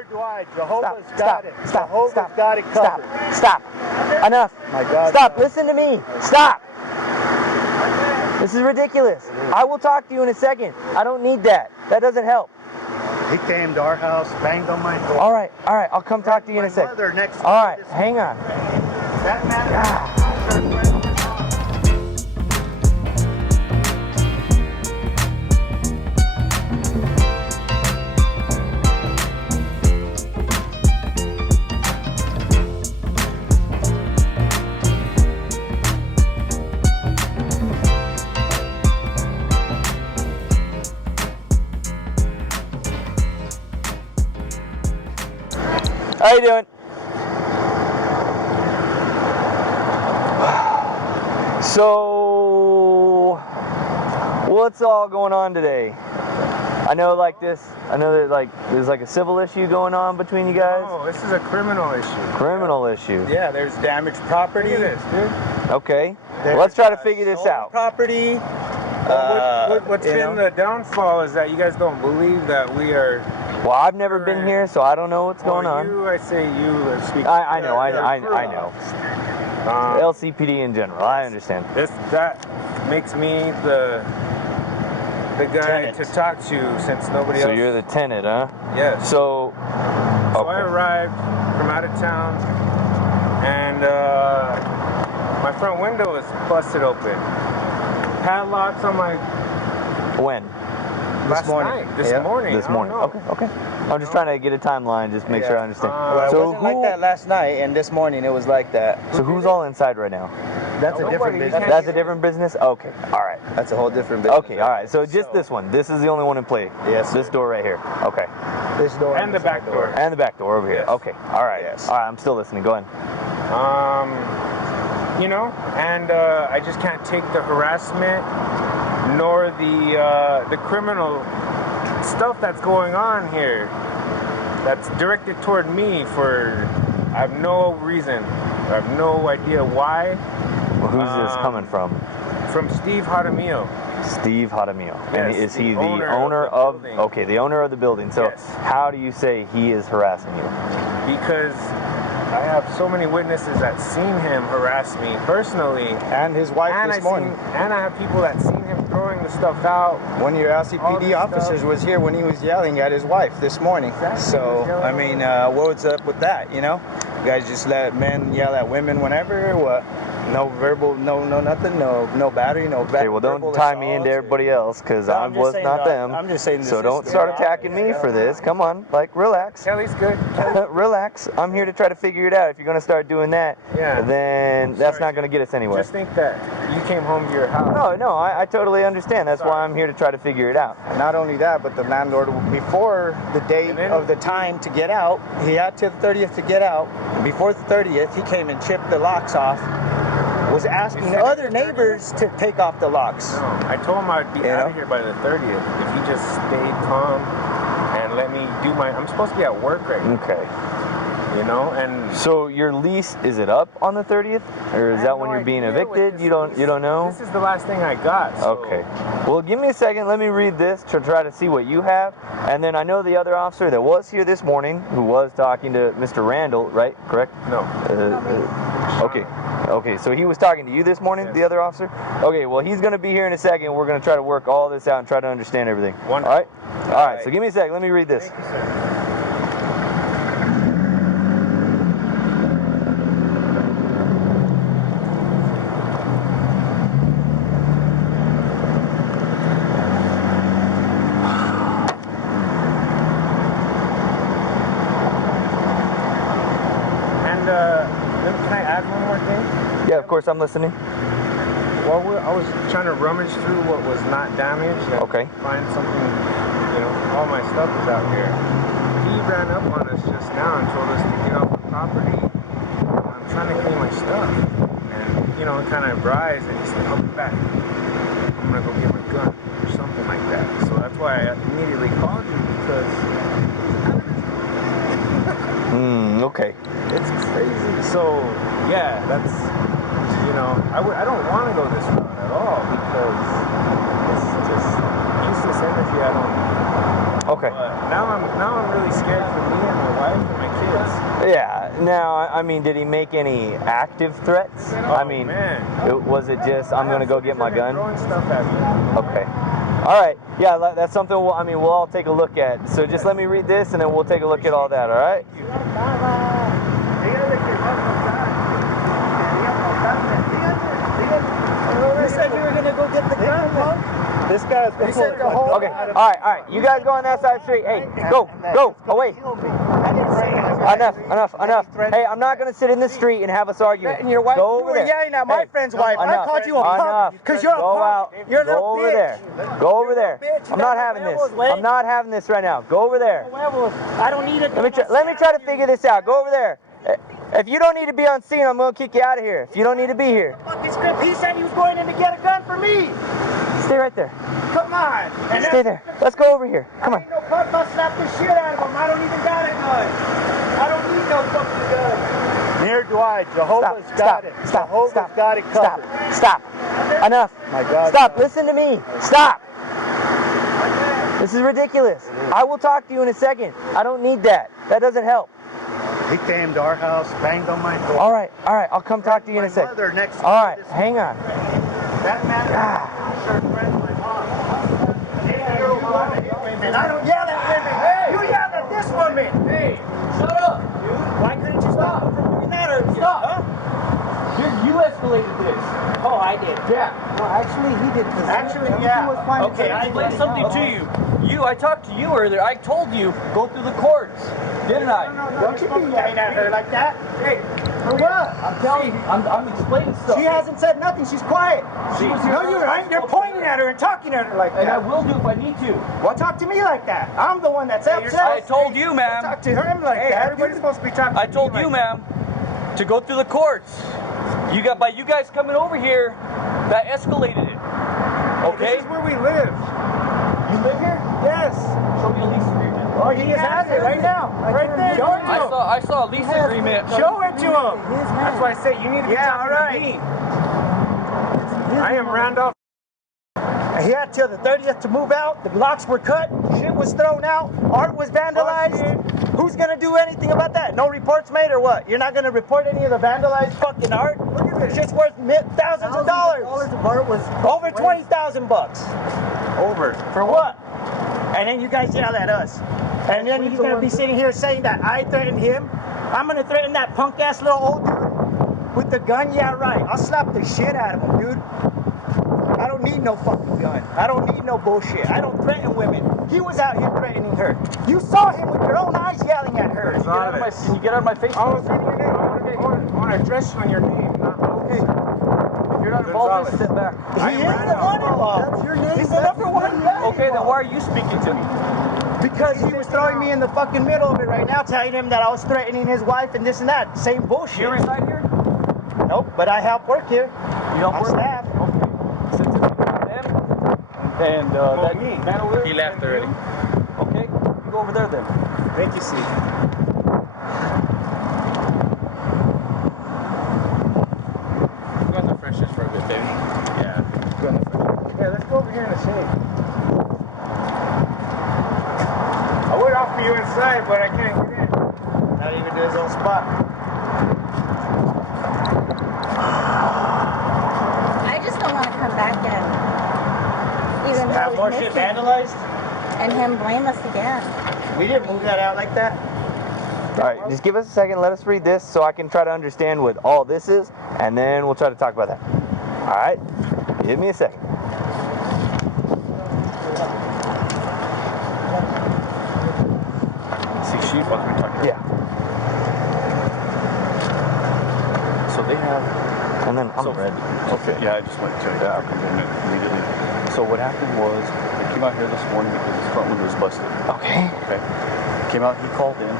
Neither do I. Jehovah's Stop. got it. Jehovah's got it covered. Stop. Enough. My God. Stop. Listen to me. Stop. This is ridiculous. I will talk to you in a second. I don't need that. That doesn't help. He came to our house, banged on my door. All right. I'll come talk to you in a second. All right. Hang on. That man. How you doing? So, what's all going on today? I know that there's like a civil issue going on between you guys. Oh, this is a criminal issue. Criminal issue. Yeah, there's damaged property. Look at this, dude. Okay. Well, let's try to figure this out. Property. What's been the downfall is that you guys don't believe that we are. Well, I've never been here, so I don't know what's going on. I say you speak. I know. LCPD in general, I understand. That makes me the guy tenant to talk to since nobody else. So you're the tenant, huh? Yes. So I arrived from out of town, and my front window is busted open. Padlocks on my. When? This morning. This morning. Okay. I'm just trying to get a timeline, just make sure I understand. Well, it wasn't like that last night, and this morning it was like that. So who's all inside right now? That's a different business. That's a different business? Okay. All right. That's a whole different business. Okay. All right. So just this one. This is the only one in play. Yes. This door right here. Okay. This door and the back door. And the back door over here. Yes. Okay. All right. Yes. All right. I'm still listening. Go ahead. And I just can't take the harassment nor the criminal stuff that's going on here. That's directed toward me for I have no reason. I have no idea why. Well, who's this coming from? From Steve Jaramillo. Steve Jaramillo. And Yes, is he the owner owner of of the building. Okay, the owner of the building. So Yes. how do you say he is harassing you? Because I have so many witnesses that seen him harass me personally. And his wife this morning. And I have people that seen him throwing the stuff out. One of your All this LCPD officers stuff. was here when he was yelling at his wife this morning. Exactly. So, He was I yelling mean, what's up with that, you know? You guys just let men yell at women whenever, what? No verbal, no nothing, no battery, no Okay, well, don't tie me into everybody else, because I I'm just was saying not the- them. I'm just saying the So don't system. start attacking me for this. Come on, like, relax. Kelly's good. Relax. I'm here to try to figure it out. If you're going to start doing that, Yeah. then that's not going to get us anywhere. Just think that you came home to your house. No, I totally understand. That's why I'm here to try to figure it out. Not only that, but the landlord, before the date And then- of the time to get out, he had till the 30th to get out. Before the 30th, he came and chipped the locks off, was asking other neighbors to take off the locks. No, I told him I'd be out of here by the 30th if he just stayed calm and let me do my. I'm supposed to be at work right now, Okay. you know, and So your lease, is it up on the 30th, or I is have that when no you're being idea what evicted? this You don't know? This is the last thing I got. So. Okay. Well, give me a second. Let me read this to try to see what you have. And then I know the other officer that was here this morning, who was talking to Mr. Randall, right? Correct? No. Okay. Okay, so he was talking to you this morning, Yes. the other officer? Okay, well, he's going to be here in a second. We're going to try to work all this out and try to understand everything. Wonderful. All right? All right, so give me a second. Let me read this. Thank you, sir. Can I add one more thing? Yeah, of course, I'm listening. Well, I was trying to rummage through what was not damaged and Okay. find something, all my stuff is out here. He ran up on us just now and told us to get off the property. I'm trying to clean my stuff. And, kind of rise and he said, I'll be back. I'm going to go get my gun or something like that. So that's why I immediately called you because Okay. it's crazy. So, yeah, that's, I don't want to go this route at all because it's just useless energy. I don't. Okay. But now I'm really scared for me and my Yeah. Now, I mean, did he make any active threats? I mean, was it just, I'm going to go get my gun? Throwing stuff at me. Okay. All right. Yeah, that's something we'll all take a look at. So just let me read this, and then we'll take a look at all that, all right? You said you were going to go get the gun, huh? This guy's going to Okay. All right. You guys go on that side of the street. Hey, go. Away. Enough. Hey, I'm not going to sit in the street and have us argue. And your wife, go over there. yelling at my friend's wife. Enough. I called you a punk because you're a punk. You're a little Go over bitch. there. Go over there. I'm not having this. I'm not having this right now. Go over there. I don't need it. Let me try to figure this out. Go over there. If you don't need to be on scene, I'm going to kick you out of here. If you don't need to be here. He said he was going in to get a gun for me. Stay right there. Come on. Stay there. Let's go over here. Come on. Ain't no punk. I'll slap the shit out of him. I don't even got a gun. I don't need no fucking gun. Neither do I. Jehovah's got it. Jehovah's got it covered. Stop. Enough. My God. Stop. Listen to me. Stop. This is ridiculous. I will talk to you in a second. I don't need that. That doesn't help. He came to our house, banged on my door. All right. I'll come talk to you in a second. All right. Hang on. That man sure friends my mom. And I don't yell at women. Hey! You yell at this woman. Hey, shut up, dude. Why couldn't you stop him from doing that? Or stop. Huh? You escalated this. Oh, I did. Yeah. No, actually, he did. Actually, yeah. Okay, I explained something to you. I talked to you earlier. I told you, go through the courts. Didn't I? Don't you be yelling at her like that. Hey, for what? I'm telling you, I'm explaining stuff. She hasn't said nothing. She's quiet. No, you ain't. You're pointing at her and talking at her like that. And I will do if I need to. Well, talk to me like that. I'm the one that's upset. I told you, ma'am. Talk to him like that. Everybody's supposed to be talking to I told you, ma'am, to go through the courts. By you guys coming over here, that escalated it. Okay? This is where we live. You live here? Yes. Show me a lease agreement. Oh, he just has it right now. Right there. Show it to him. I saw a lease agreement. Show it to him. That's why I say you need to be talking to me. I am Randolph. He had till the 30th to move out. The blocks were cut. Shit was thrown out. Art was vandalized. Who's gonna do anything about that? No reports made or what? You're not gonna report any of the vandalized fucking art? Look at this. Shit's worth thousands of dollars. of art was Over 20,000 bucks. Over. For what? And then you guys yell at us. And then he's gonna be sitting here saying that I threatened him. I'm gonna threaten that punk ass little old dude with the gun? Yeah, right. I'll slap the shit out of him, dude. I don't need no fucking gun. I don't need no bullshit. I don't threaten women. He was out here threatening her. You saw him with your own eyes yelling at her. Can you get out of my face? I was reading your name. I want to address you on your name. Okay. If you're not involved, just sit back. He is the one involved. That's your name. He's the number one guy. Okay, then why are you speaking to me? Because he was throwing me in the fucking middle of it right now, telling him that I was threatening his wife and this and that. Same bullshit. You reside here? Nope, but I help work here. You don't I'm work? staff. Okay. And that man over there? He left already. Okay, you go over there then. Thank you, Steve. You got the freshness for a bit, baby. Yeah. Yeah, let's go over here in the shade. I would offer you inside, but I can't get in. Not even to his own spot. I just don't want to come back and even Have more shit vandalized? and him blame us again. We didn't move that out like that. All right, just give us a second. Let us read this so I can try to understand what all this is, and then we'll try to talk about that. All right? Give me a second. See, she wants me talking. Yeah. So they have. And then I'm ready. Okay, yeah, I just went to immediately. So what happened was they came out here this morning because his front window was busted. Okay. Okay. Came out, he called in,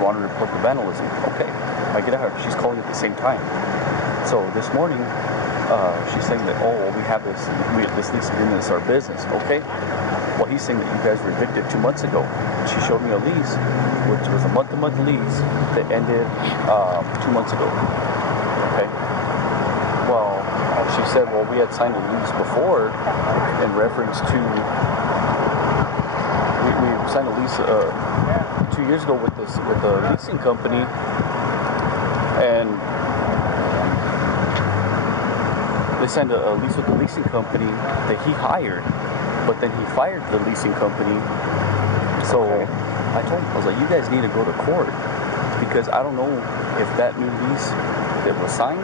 wanted to report the vandalism. Okay. I get out, she's calling at the same time. So this morning, she's saying that, oh, we have this lease agreement, it's our business. Okay. Well, he's saying that you guys were evicted 2 months ago. She showed me a lease, which was a month-to-month lease that ended 2 months ago. Okay. Well, she said, well, we had signed a lease before in reference to, we signed a lease 2 years ago with the leasing company, and they signed a lease with the leasing company that he hired, but then he fired the leasing company. So I told him, I was like, you guys need to go to court, because I don't know if that new lease that was signed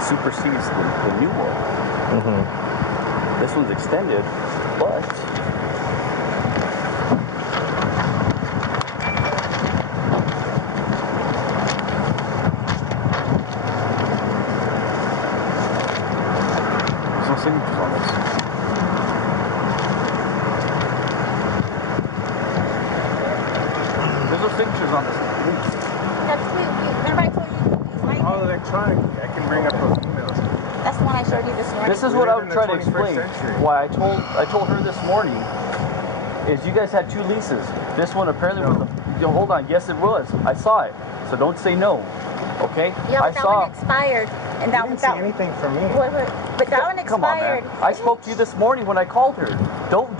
supersedes the new one. Mm-hmm. This one's extended, but there's no signatures on this. There's no signatures on this lease. Remember I told you these lights? All electronically. I can bring up those emails. That's the one I showed you this morning. This is We what I live would in try the to 21st explain. century. Why I told her this morning is you guys had 2 leases. This one apparently was hold on. Yes, it was. I saw it. So don't say no. Okay? Yeah, I but that saw. one expired, and that You one didn't see anything from me. But that one Come on, man. expired. I spoke to you this morning when I called her. Don't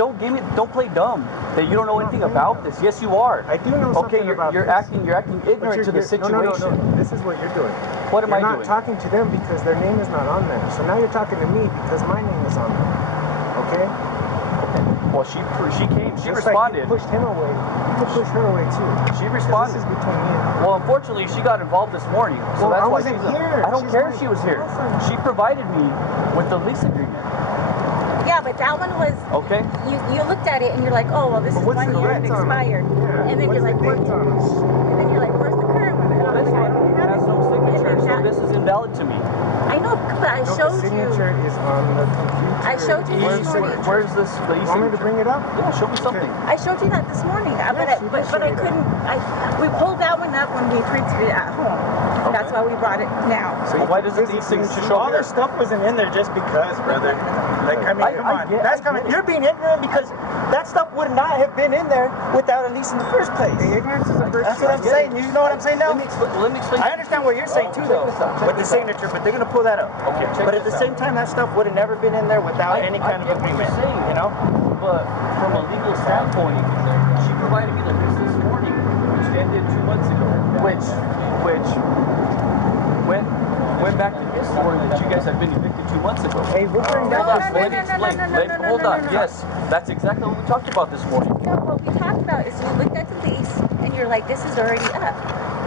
play dumb that you don't know anything about this. Yes, you are. I do know Okay, something about you're this. acting ignorant to the situation. No. This is what you're doing. What am I You're doing? not talking to them because their name is not on there. So now you're talking to me because my name is on there. Okay? Well, she came. She Just responded. Like you pushed him away. You could push her away too. She 'Cause responded. This is between me and her. Well, unfortunately, she got involved this morning, so Well, that's I why wasn't she's here. I don't She's care my if she was here. girlfriend. She provided me with the lease agreement. Yeah, but that one was. Okay. You looked at it and you're like, oh well, this But is what's 1 the year and dates on it? expired. Yeah. And then What's you're like, the dates on it? and then you're like, where's the current one? And I was This like, I one don't have has it. no signature, And so then this is invalid to me. I know, but I No, showed the you. signature is on the computer. I showed you this morning. Where's this the You want me to bring it up? Yeah, show me something. I showed you that this morning, Yes, you did but show I me that. couldn't. We pulled that one up when we printed it at home. That's why we brought it now. Well, why doesn't these physically signature see show All here? this stuff wasn't in there just because, brother. Like, I mean, come I on. get- That's I coming. get it. You're being ignorant because that stuff would not have been in there without a lease in the first place. The ignorance is a virtue. That's what I'm saying. You know what I'm saying now? Let me explain. I understand what you're saying too, though, with the signature, but they're gonna pull that up. Okay, check But at the this same out. time, that stuff would have never been in there without any kind of get what agreement. you're saying, You know? But from a legal standpoint, she provided me the lease this morning, which ended 2 months ago. Which went back to his story that you guys had been evicted 2 months ago. Hey, we'll bring that Hold up. on, let me explain. Hold on. Yes, that's exactly what we talked about this morning. No, what we talked about is you looked at the lease and you're like, this is already up.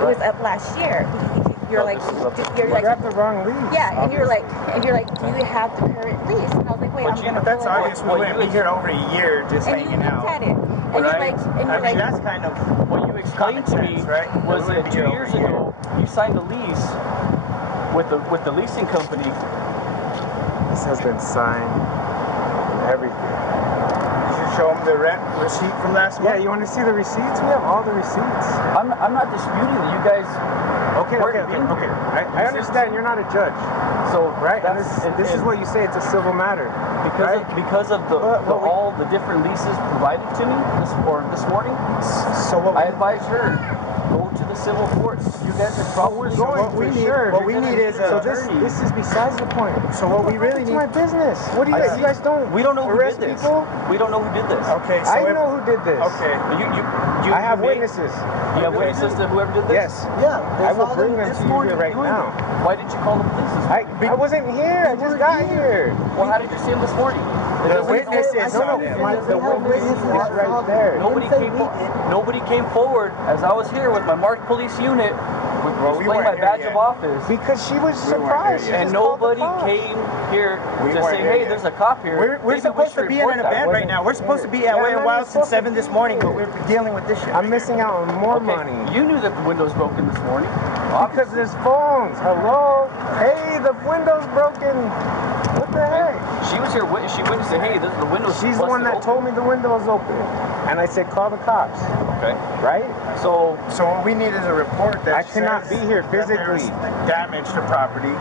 It was up last year. You're No, like, this is up- you're You like, got the wrong lead. yeah, and you're like, do you have the current lease? And I was like, wait, But I'm you- gonna But that's pull it obvious. up. We wouldn't be here over a year just And you hanging looked out. at it, and you're Right? like, I mean, that's kind of What you explained to me sense, right? was We wouldn't that be 2 here years over a year. ago you signed a lease with the leasing company. This has been signed. Everything. You should show them the rent receipt from last month. Yeah, you want to see the receipts? We have all the receipts. I'm not disputing that you guys. Okay. I understand you're not a judge, So right? And that's- this is what you say. It's a civil matter, right? because of all the different leases provided to me this morning. So what I we, advise her go to the civil courts. You guys are probably So going what we for need- sure. what You're we gonna need is an a- So attorney. this is besides the point. So what we really It's need. my business. What do you I guys? see. You guys don't. We don't know who arrest did this. people. We don't know who did this. Okay, so I if- know who did this. Okay. You I have may- witnesses. You have witnesses to whoever did this? Yes. Yeah, I will bring them to you here right now. Why didn't you call the police this morning? I wasn't here. I just got here. Well, how did you see him this morning? It The doesn't- witnesses No, saw no, them. the witness is right there. Nobody came forward as I was here with my marked police unit, Well, we displaying my weren't here badge yet. of office, Because she was We weren't surprised. here She yet. and just called the nobody cops. came here We to weren't say, here hey, yet. there's a cop here. We're Maybe supposed we to should be in an report that. event right now. We're supposed to be at Yeah, Way I'm and not Wild even since supposed to 7 this be morning, here. but we're dealing with this shit. I'm missing out on more Okay, money. you knew that the window was broken this morning. Because there's phones. Hello? Hey, the window's broken. What the heck? She was here. She witnessed it. Hey, the window's She's the one that told me the window was open. And I said, call the cops. Okay. Right? So So what we need is a report that I cannot says be here that there's physically. damage to property,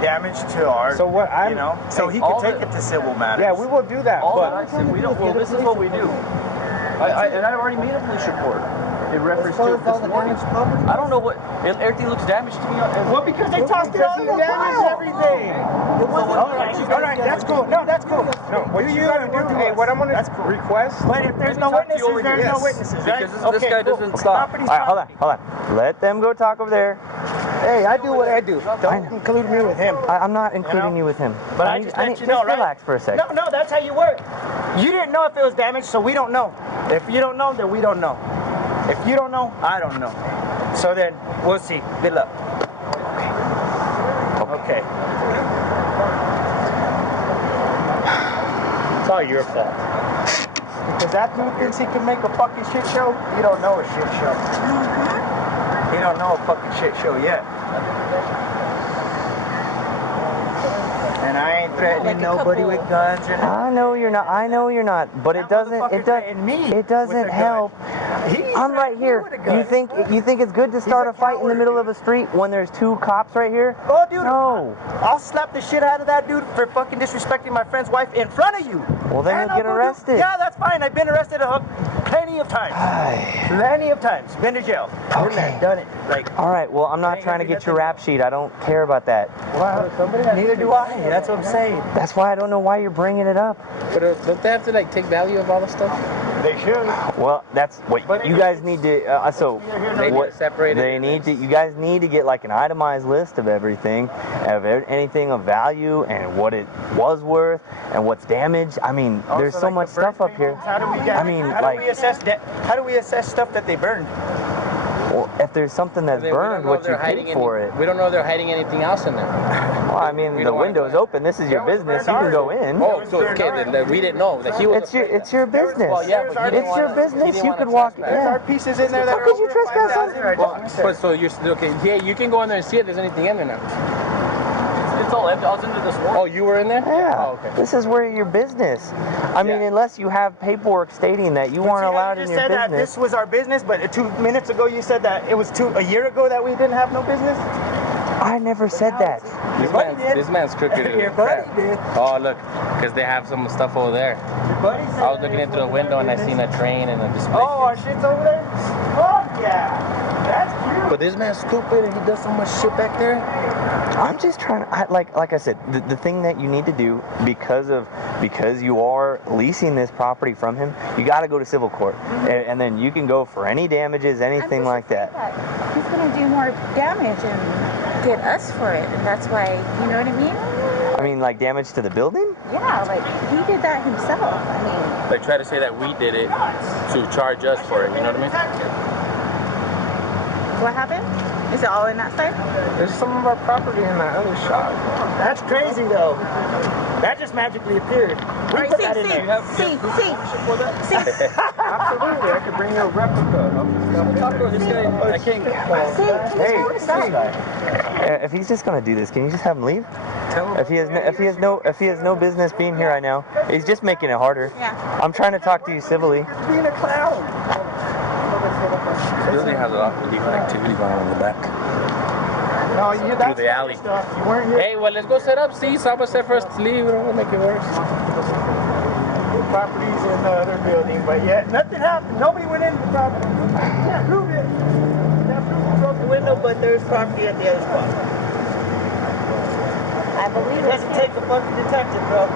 damage to art. So what I'm- you know, so he all can take the- it to civil matters. Yeah, we will do that. all that But I said, we don't. Well, this is what we do. And I already made a police report. in reference far to as all this the morning. damaged property? I don't know what. Everything looks damaged to me. Well, because they tossed it all in the file. Everything. All right, that's cool. No, that's cool. No, what you gotta do, hey, what I'm gonna request. But if there's no witnesses, there's no witnesses, right? Because this guy doesn't stop. Property's All right, hold on, property. hold on. Let them go talk over there. Hey, I do what I do. Don't include me with him. I'm not including you with him. But I just let you know, just right? relax for a second. No, that's how you work. You didn't know if it was damaged, so we don't know. If you don't know, then we don't know. If you don't know, I don't know. So then, we'll see. Good luck. Okay. It's all your fault. Because that dude thinks he can make a fucking shit show. You don't know a shit show. You don't know a fucking shit show yet. And I ain't threatening Like a nobody couple. with guns or nothing. I know you're not. I know you're not. But it doesn't. It doesn't help. I'm right here. You think it's good to start a fight in the middle of a street when there's two cops right here? Oh, dude. No. I'll slap the shit out of that dude for fucking disrespecting my friend's wife in front of you. Well, then And you'll get I'll go arrested. Yeah, that's fine. I've been arrested plenty of times. Plenty of times. Been to jail. Been Okay. there, done it. Like, All right. Well, I'm not trying to get your rap sheet. I don't care about that. well, neither do I. That's what I'm saying. That's why I don't know why you're bringing it up. But don't they have to like take value of all the stuff? They should. Well, that's what you guys need to. So They what need to separate it. they need to. You guys need to get like an itemized list of everything, of anything of value, and what it was worth, and what's damaged. I mean, there's so much stuff up here. How do we get? I mean, how like- do we assess that? How do we assess stuff that they burned? Well, if there's something that's We don't burned, know what if they're you hiding paid for it. We don't know if they're hiding anything else in there. Well, I mean, We the don't wanna window's go in. open. This is your business. You can go in. Oh, so okay, then we didn't know that he was. It's your business. Well, yeah, but he didn't It's your wanna- he business. didn't You wanna could walk. trespass. There's Yeah. our pieces in there that How are could you over trespass 5,000 or Well, something. but so you're okay. Yeah, you can go in there and see if there's anything in there now. It's all empty. I was in there this morning. Oh, you were in there? Yeah. Oh, okay. This is where your business. I mean, Yeah. unless you have paperwork stating that you But weren't see how allowed you in just your said that business. this was our business, but 2 minutes ago you said that it was a year ago that we didn't have no business. I never said that. buddy did. This man's crooked. as Your buddy crap. did. Oh, look, because they have some stuff over there. Your buddy said I was that looking it in through the was window our and I business. seen a train and a display. Oh, our shit's over there? Oh, yeah. That's cute. But this man's stupid and he does so much shit back there. I'm just trying to, like I said, the thing that you need to do because you are leasing this property from him, you got to go to civil court, and then you can go for any damages, anything like that. He's gonna do more damage and get us for it, and that's why, you know what I mean? I mean, like damage to the building? Yeah, like he did that himself. I mean, They try to say that we did it to charge us for it, you know what I mean? what happened? Is it all in that side? There's some of our property in that other shop. That's crazy, though. That just magically appeared. We Alright, put see. that in there. Absolutely, I could bring you a replica of the stuff. This guy, I can't. If he's just gonna do this, can you just have him leave? Tell him If he has no business being here right now, he's just making it harder. Yeah. I'm trying to talk to you civilly. Being a clown. This building has a lot of illegal activity going on in the back. No, you that's the alley. Stuff. You weren't here. Hey, well, let's go set up. See, someone said for us to leave. We don't want to make it worse. The property's in the other building, but yet nothing happened. Nobody went into the property. Can't prove it. Can't prove we broke the window, but there's property at the other spot. I believe It doesn't take a fucking detective, bro.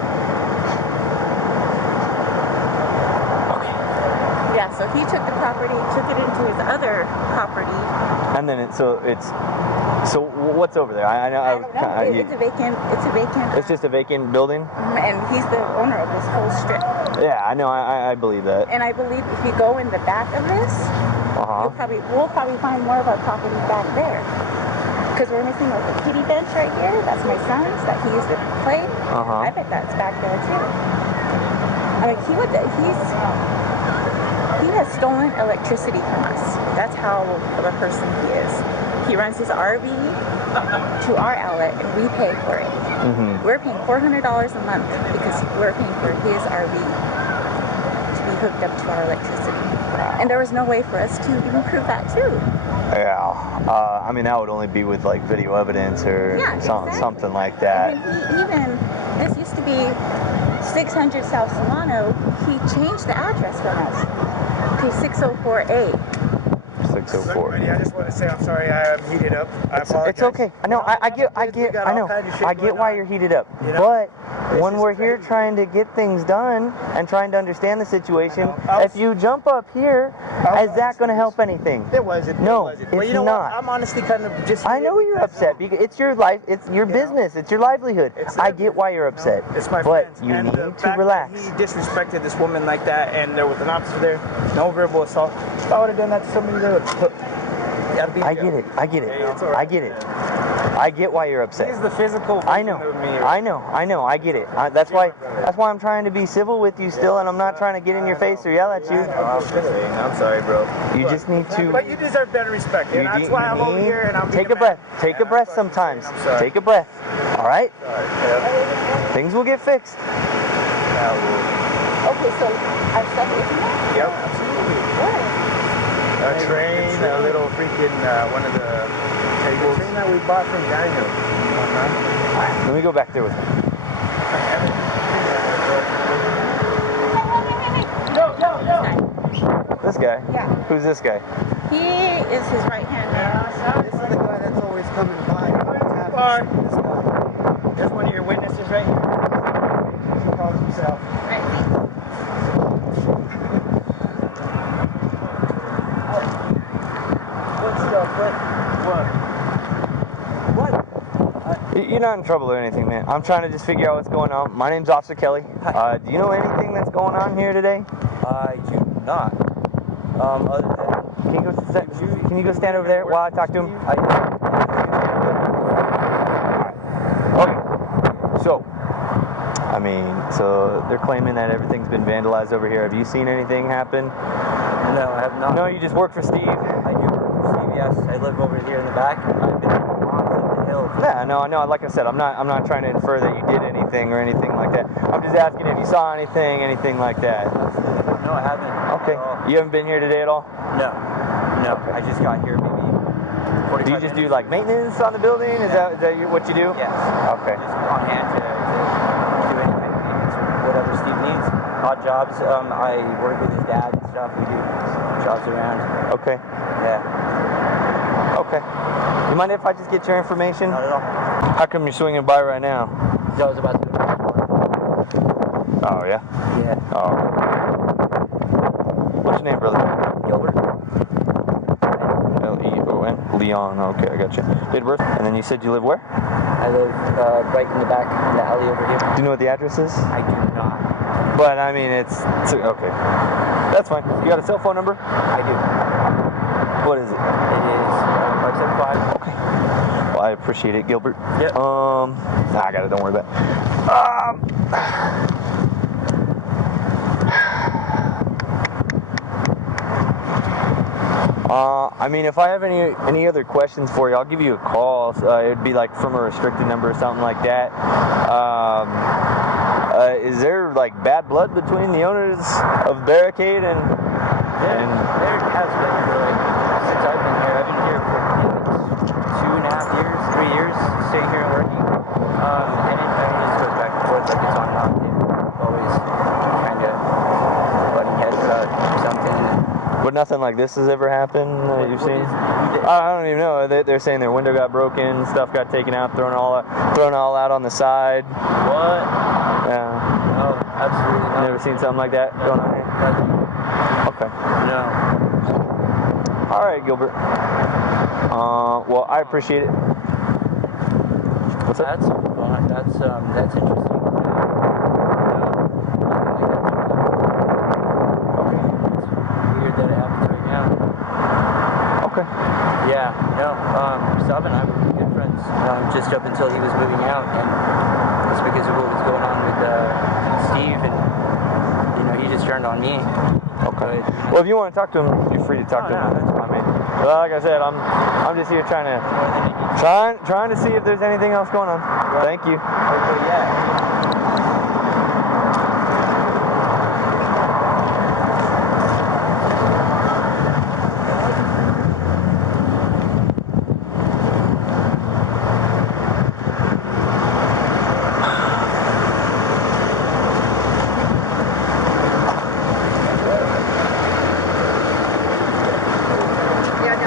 Yeah, so he took the property, took it into his other property. And then so what's over there? I know. I don't know. It's a vacant. It's just a vacant building. And he's the owner of this whole strip. Yeah, I know. I believe that. And I believe if you go in the back of this, we'll probably find more of our property back there. Because we're missing like a kiddie bench right here. That's my son's that he used to play. I bet that's back there too. I mean, he has stolen electricity from us. That's how of a person he is. He runs his RV to our outlet and we pay for it. We're paying $400 a month because we're paying for his RV to be hooked up to our electricity. And there was no way for us to even prove that too. Yeah. I mean, that would only be with like video evidence or something like that. Even this used to be 600 South Solano. He changed the address from us to 604A. and so Look, forth. buddy, I just want to say I'm sorry I am heated up. I apologize. It's okay. I know. I get why you're heated up. You know? But It's when just we're here crazy. trying to get things done and trying to understand the situation, I was- if you jump up here, is that going to help anything? It wasn't. No, it wasn't. it's Well, you know not. what? I'm honestly kind of just. I know you're upset because it's your life, it's your know? business, it's your livelihood. It's I get why you're upset, It's my but friends. you And the need to fact relax. that he disrespected this woman like that, and there was an officer there, no verbal assault. If I would have done that to somebody, they would have. I get it. I get it. Hey, it's all right. I get it. I get why you're upset. He's the physical I version know. of me. I know. I get it. That's why I'm trying to be civil with you still, and I'm not trying to get in your face or yell at you. I'm sorry, bro. You just need to. But you deserve better respect, and that's why I'm over here and I'm take being a breath. man. Take a And breath I'm fucking sometimes. saying I'm sorry. Take a breath. All right. Sorry. Things will get fixed. Okay, so our stuff is in there? Yep, absolutely. Where? A train, a little freaking one of the tables. Train that we bought from Daniel. Let me go back there with him. This guy? Yeah. Who's this guy? He is his right hand man. This is the guy that's always coming by. This guy. There's one of your witnesses right here. He calls himself. Right. What's up? What? You're not in trouble or anything, man. I'm trying to just figure out what's going on. My name's Officer Kelly. Do you know anything that's going on here today? I do not. Other than Can you go stand over there while I talk to him? Okay. So they're claiming that everything's been vandalized over here. Have you seen anything happen? no, I have not. No, you just work for Steve. I do work for Steve. Yes, I live over here in the back. I've been on the hill. Yeah, no. Like I said, I'm not trying to infer that you did anything or anything like that. I'm just asking if you saw anything like that. No, I haven't. Okay. You haven't been here today at all? No. I just got here maybe 45 Do you just do minutes. like maintenance on the building? Is that what you do? Yes. Okay. Just on hand to do any kind of maintenance or whatever Steve needs. Odd jobs. I work with his dad and stuff. We do jobs around. Okay. Yeah. Okay. You mind if I just get your information? Not at all. How come you're swinging by right now? So I was about to go to the Oh, yeah? Yeah. Oh. What's your name, brother? Gilbert. Leon. Leon. Okay, I got you. Date of birth? And then you said you live where? I live right in the back in the alley over here. Do you know what the address is? I do not. But I mean, it's okay. That's fine. You got a cell phone number? I do. What is it? It is 575. Okay. Well, I appreciate it, Gilbert. Yep. I got it. Don't worry about it. I mean, if I have any other questions for you, I'll give you a call. It'd be like from a restricted number or something like that. Is there like bad blood between the owners of Barricade and? There has been for like since I've been here. I've been here for maybe 2.5 years, 3 years, staying here and working. And it just goes back and forth like it's on and off. They're always kind of butting heads about something. But nothing like this has ever happened that you've seen? Who did? I don't even know. They're saying their window got broken, stuff got taken out, thrown all out on the side. What? Yeah. No, absolutely not. Never seen something like that going on here? Okay. No. All right, Gilbert. Well, I appreciate it. What's up? That's interesting. Weird that it happens right now. Okay. Yeah, Sab and I were good friends just up until he was moving out, and it's because of what was going on with Steve, and he just turned on me. Okay. But, Well, if you want to talk to him, you're free to talk to him. that's I mean, well, like I said, I'm just here trying to see if there's anything else going on. Thank you. Okay, yeah. Yeah,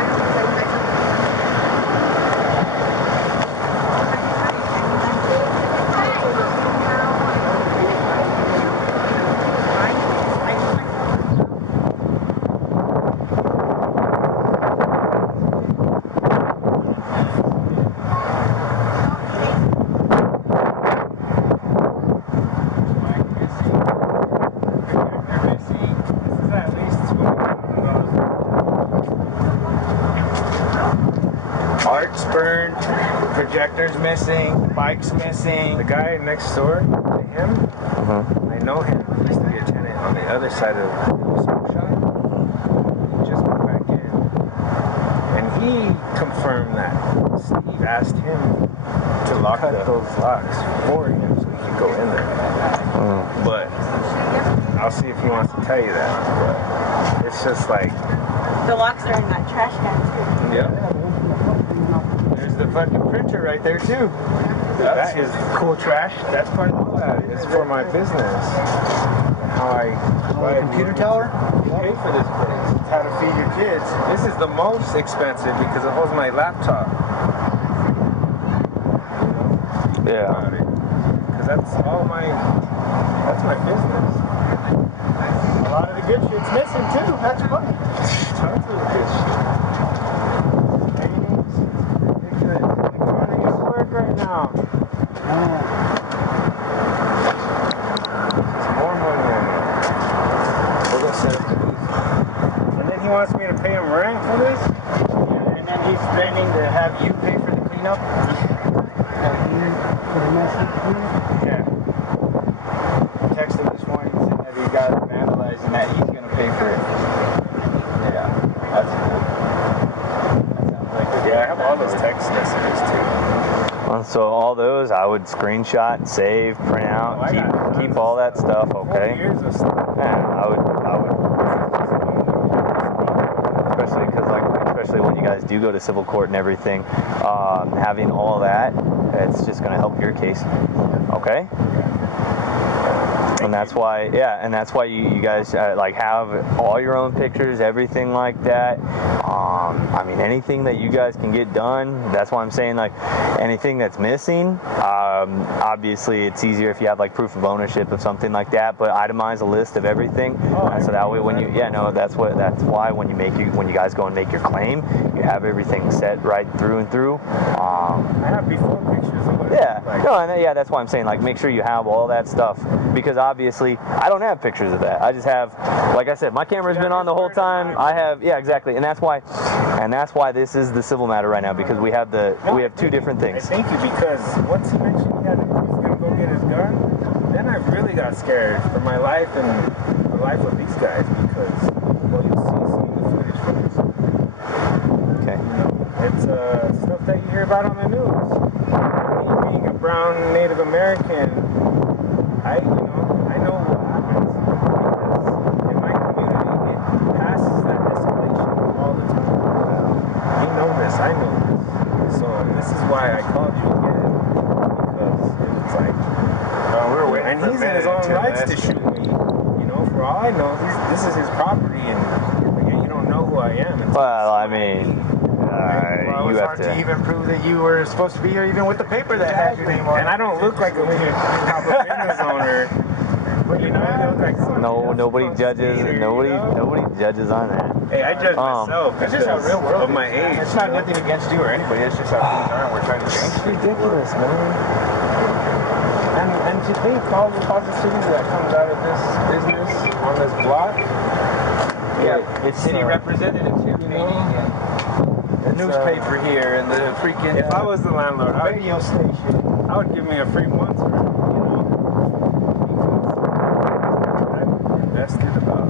Art's burned, projector's missing, bike's missing. The guy next door to him, I know him. He used to be a tenant on the other side of the smoke shop. He just went back in. And he confirmed that Steve asked him to lock those locks for him so he could go in there. But I'll see if he wants to tell you that. But it's just like... The locks are in that trash can too. Yep. There's the fucking printer right there too. That is cool trash. That's part of the that. It's for my business. And how I buy a computer tower. You pay for this place. It's how to feed your kids. This is the most expensive because it holds my laptop. Yeah. Because that's my business. A lot of the good shit's missing too. That's funny. Tons of good shit. Paintings. Ridiculous. I'm trying to get work right now. It's more money I need. We'll go set up the booth. And then he wants me to pay him rent for this? Yeah, and then he's threatening to have you pay for the cleanup. Yeah. I texted him this morning saying that these guys are vandalizing that he's gonna pay for it. Yeah, that's cool. That sounds like a Yeah, I have all those text messages too. So all those I would screenshot, save, print out, keep all that stuff. 4 Okay. years of stuff. Yeah, I would. Especially when you guys do go to civil court and everything, having all that, it's just going to help your case. Okay. And that's why, and that's why you guys like have all your own pictures, everything like that. I mean, anything that you guys can get done. That's why I'm saying, like, anything that's missing. Obviously, it's easier if you have like proof of ownership of something like that. But itemize a list of everything, and so that way when you, that's why when you guys go and make your claim, you have everything set right through and through. I have before pictures of what that's why I'm saying, like, make sure you have all that stuff, because obviously I don't have pictures of that. I just have, like I said, my camera's been on the whole time. I have, exactly, and that's why this is the civil matter right now, because we have two different things. I thank you, because once he mentioned he was gonna go get his gun, then I really got scared for my life and the life of these guys, because you'll see some of the footage from this. Okay. It's stuff that you hear about on the news. Me being a brown Native American, I know what happens, because in my community it passes that escalation all the time. You know this, I know this. So this is why I called you again, because it's like, we're waiting. And he's in his own rights to shoot me. For all I know, this is his property, and again, you don't know who I am. Well, I mean, it was hard to even prove that you were supposed to be here, even with the paper that had your name on it. And I don't look like a business owner. But I look like someone. No, nobody judges. Nobody judges on that. Hey, I judge myself. That's just how real world of my age. It's not nothing against you or anybody. It's just how things are, and we're trying to change. It's ridiculous, man. And to think all the positivity that comes out of this business on this block. It's city representatives here, the newspaper here, and the freaking. If I was the landlord, radio station, I would give me a free month rent. I've invested about.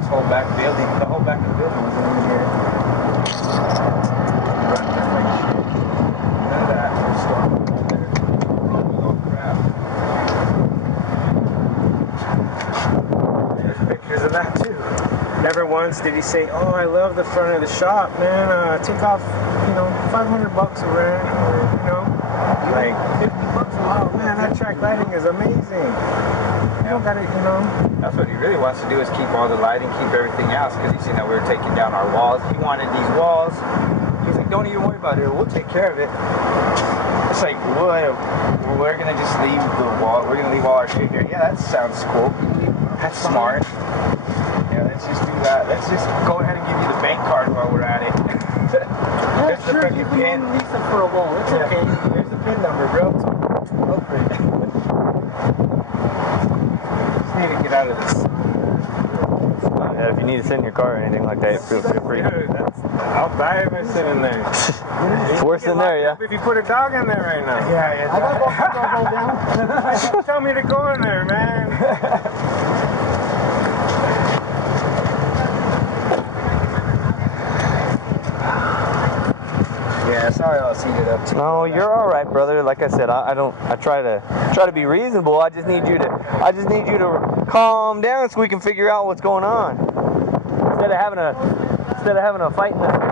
this whole back building, the whole back of the building was in here. None of that storm in there. Oh crap. There's pictures of that too. Never once did he say, "Oh, I love the front of the shop, man. Take off, $500 of rent, or like $50 a month. Man, that track lighting is amazing. You don't gotta, That's what he really wants to do, is keep all the lighting, keep everything else, because he's seen that we were taking down our walls. He wanted these walls. He's like, don't even worry about it. We'll take care of it. It's like, what? We're gonna just leave the wall. We're gonna leave all our shit here. Yeah, that sounds cool. That's smart. Yeah, let's just do that. Let's just go ahead and give you the bank card while we're at it. There's the fucking pin. Lease them for a wall. It's okay. Here's the pin number, bro. just need to get out of this. if you need to sit in your car or anything like that, feel free. I'll die if I sit in there. It's worse in there, yeah. If you put a dog in there right now. Yeah, I gotta go down. Tell me to go in there, man. Yeah, sorry I'll see it up. No, you're all right, brother. Like I said, I try to be reasonable. I just need you to calm down so we can figure out what's going on. Instead of having a fight in the street.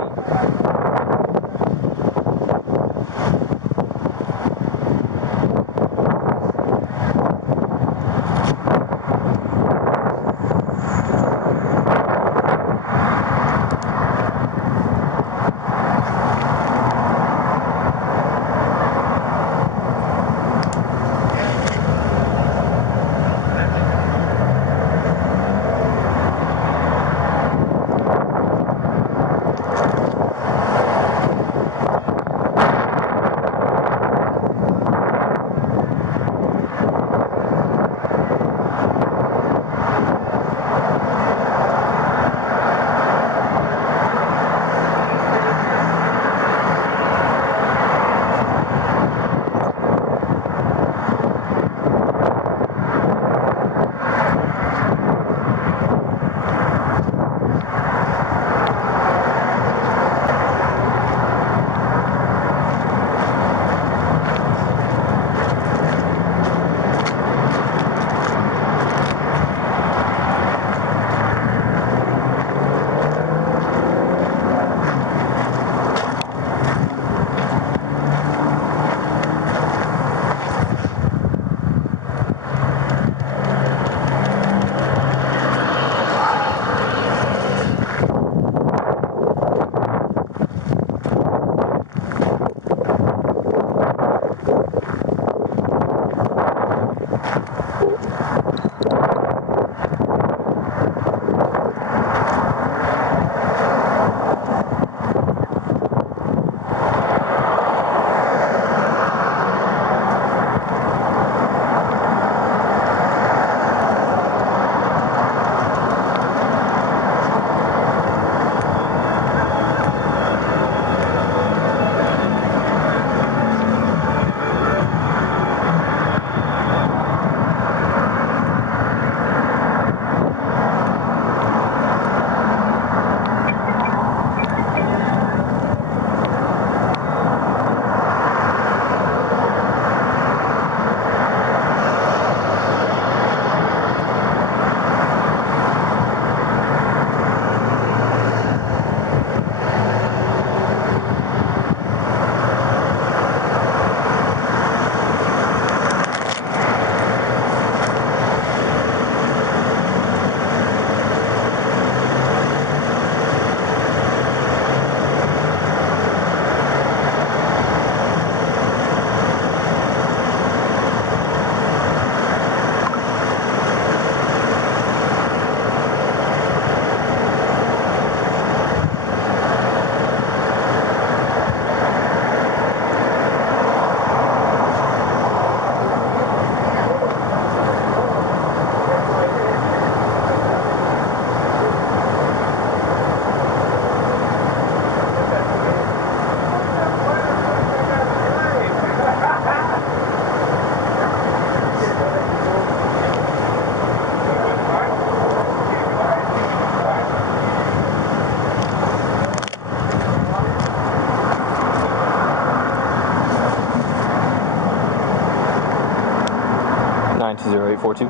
(920-842).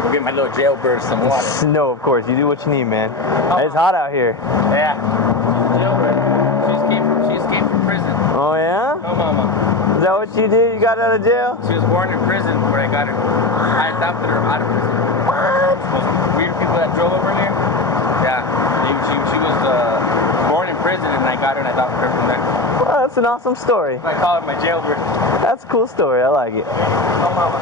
I'll get my little jailbird some water. No, of course. You do what you need, man. It's hot out here. Yeah. Jailbird. She escaped from prison. Oh, yeah? No, mama. Is that what you did? You got out of jail? She was born in prison where I got her. I adopted her out of prison. What? Those weird people that drove over here. Yeah. She was born in prison and I got her and I adopted her from there. Well, that's an awesome story. I call her my jailbird. That's a cool story. I like it. Oh, mama.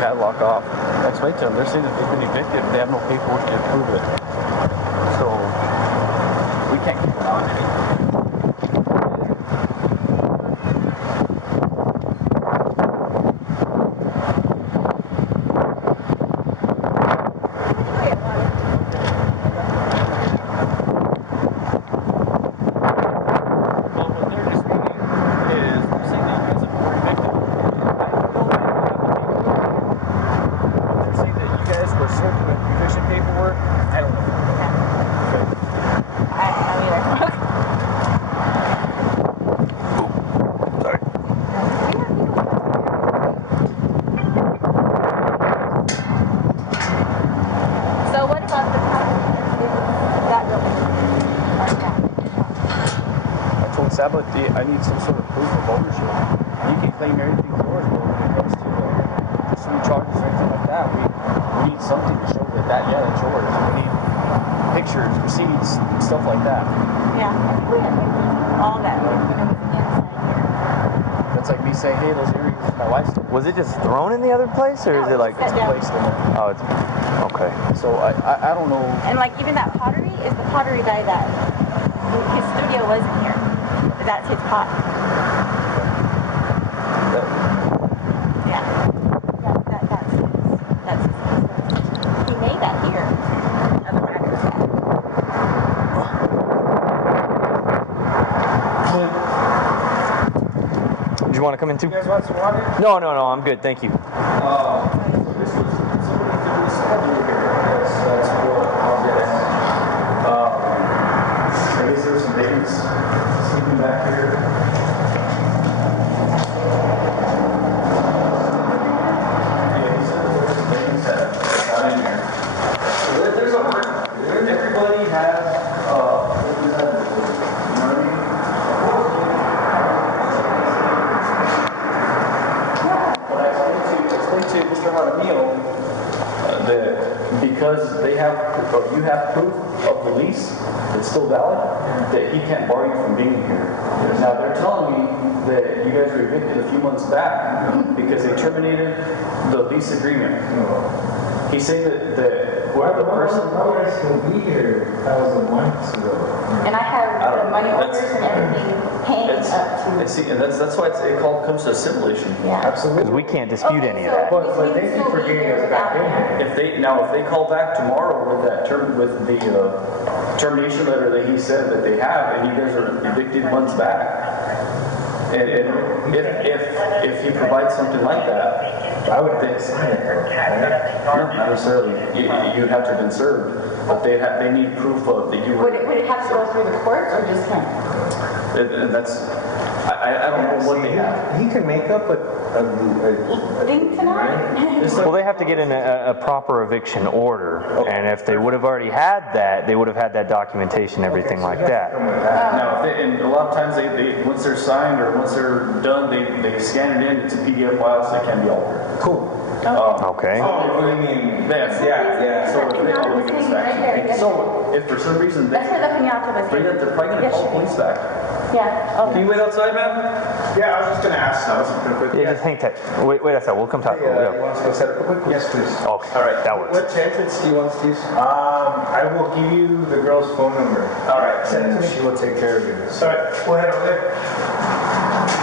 padlock off. I explained to them, they're saying that they've been evicted, but they have no paperwork to prove it. So we can't keep them on. But I need some sort of proof of ownership. You can claim everything's yours, but when it comes to pursuing charges or anything like that, we need something to show that that's yours. We need pictures, receipts, stuff like that. Yeah, I think we have pictures, all that, when it was inside here. That's like me saying, hey, those earrings is my wife's. Was it just thrown in the other place, or is it like It's placed in there. Oh, it's okay. So I don't know. And like even that pottery is the pottery guy that his studio wasn't here. That's his pot. Yeah. That's his. He made that here. As a matter of fact. Did you want to come in too? You guys want some water? No, I'm good. Thank you. This was somebody did this all over here. That's what I'll get at. I guess there were some babies sleeping back here. Yeah, he said there were some babies that got in there. So there's a everybody has what is that? You know what I mean? When I explained to Mr. Jaramillo that because they have, or you have proof of the lease that's still valid, that he can't bar you from being here. Now they're telling me that you guys were evicted a few months back because they terminated the lease agreement. He's saying that the person. How would I still be here 1,000 months ago? And I have the money orders and everything paying up to. See, and that's why it comes to a civil issue. Yeah. Absolutely. Because we can't dispute any of that. But thank you for getting us back in here. If they call back tomorrow with that with the termination letter that he said that they have, and you guys are evicted months back, and if he provides something like that, I would have to sign it. not necessarily. You'd have to have been served, but they need proof of that you were. Would it have to go through the courts or just him? And that's I don't know what they have. He can make up a Ding tonight. Well, they have to get in a proper eviction order, and if they would have already had that, they would have had that documentation, everything like that. Now, and a lot of times they once they're signed or once they're done, they scan it in. It's a PDF file, so it can be altered. Cool. Okay. Oh, what do you mean? Yeah. So if they all make it back. So if for some reason they That's where the piñata was. bring it, they're probably gonna call the police back. Yeah. Can Okay. you wait outside, man? Yeah, I was just gonna ask. Yeah, just hang tight. Wait a second. We'll come talk. You want us to go set up real quick? Yes, please. Okay. All right. That works. Which entrance do you want us to use? I will give you the girl's phone number. All right, send it And to me. she will take care of you. All right, go ahead over there.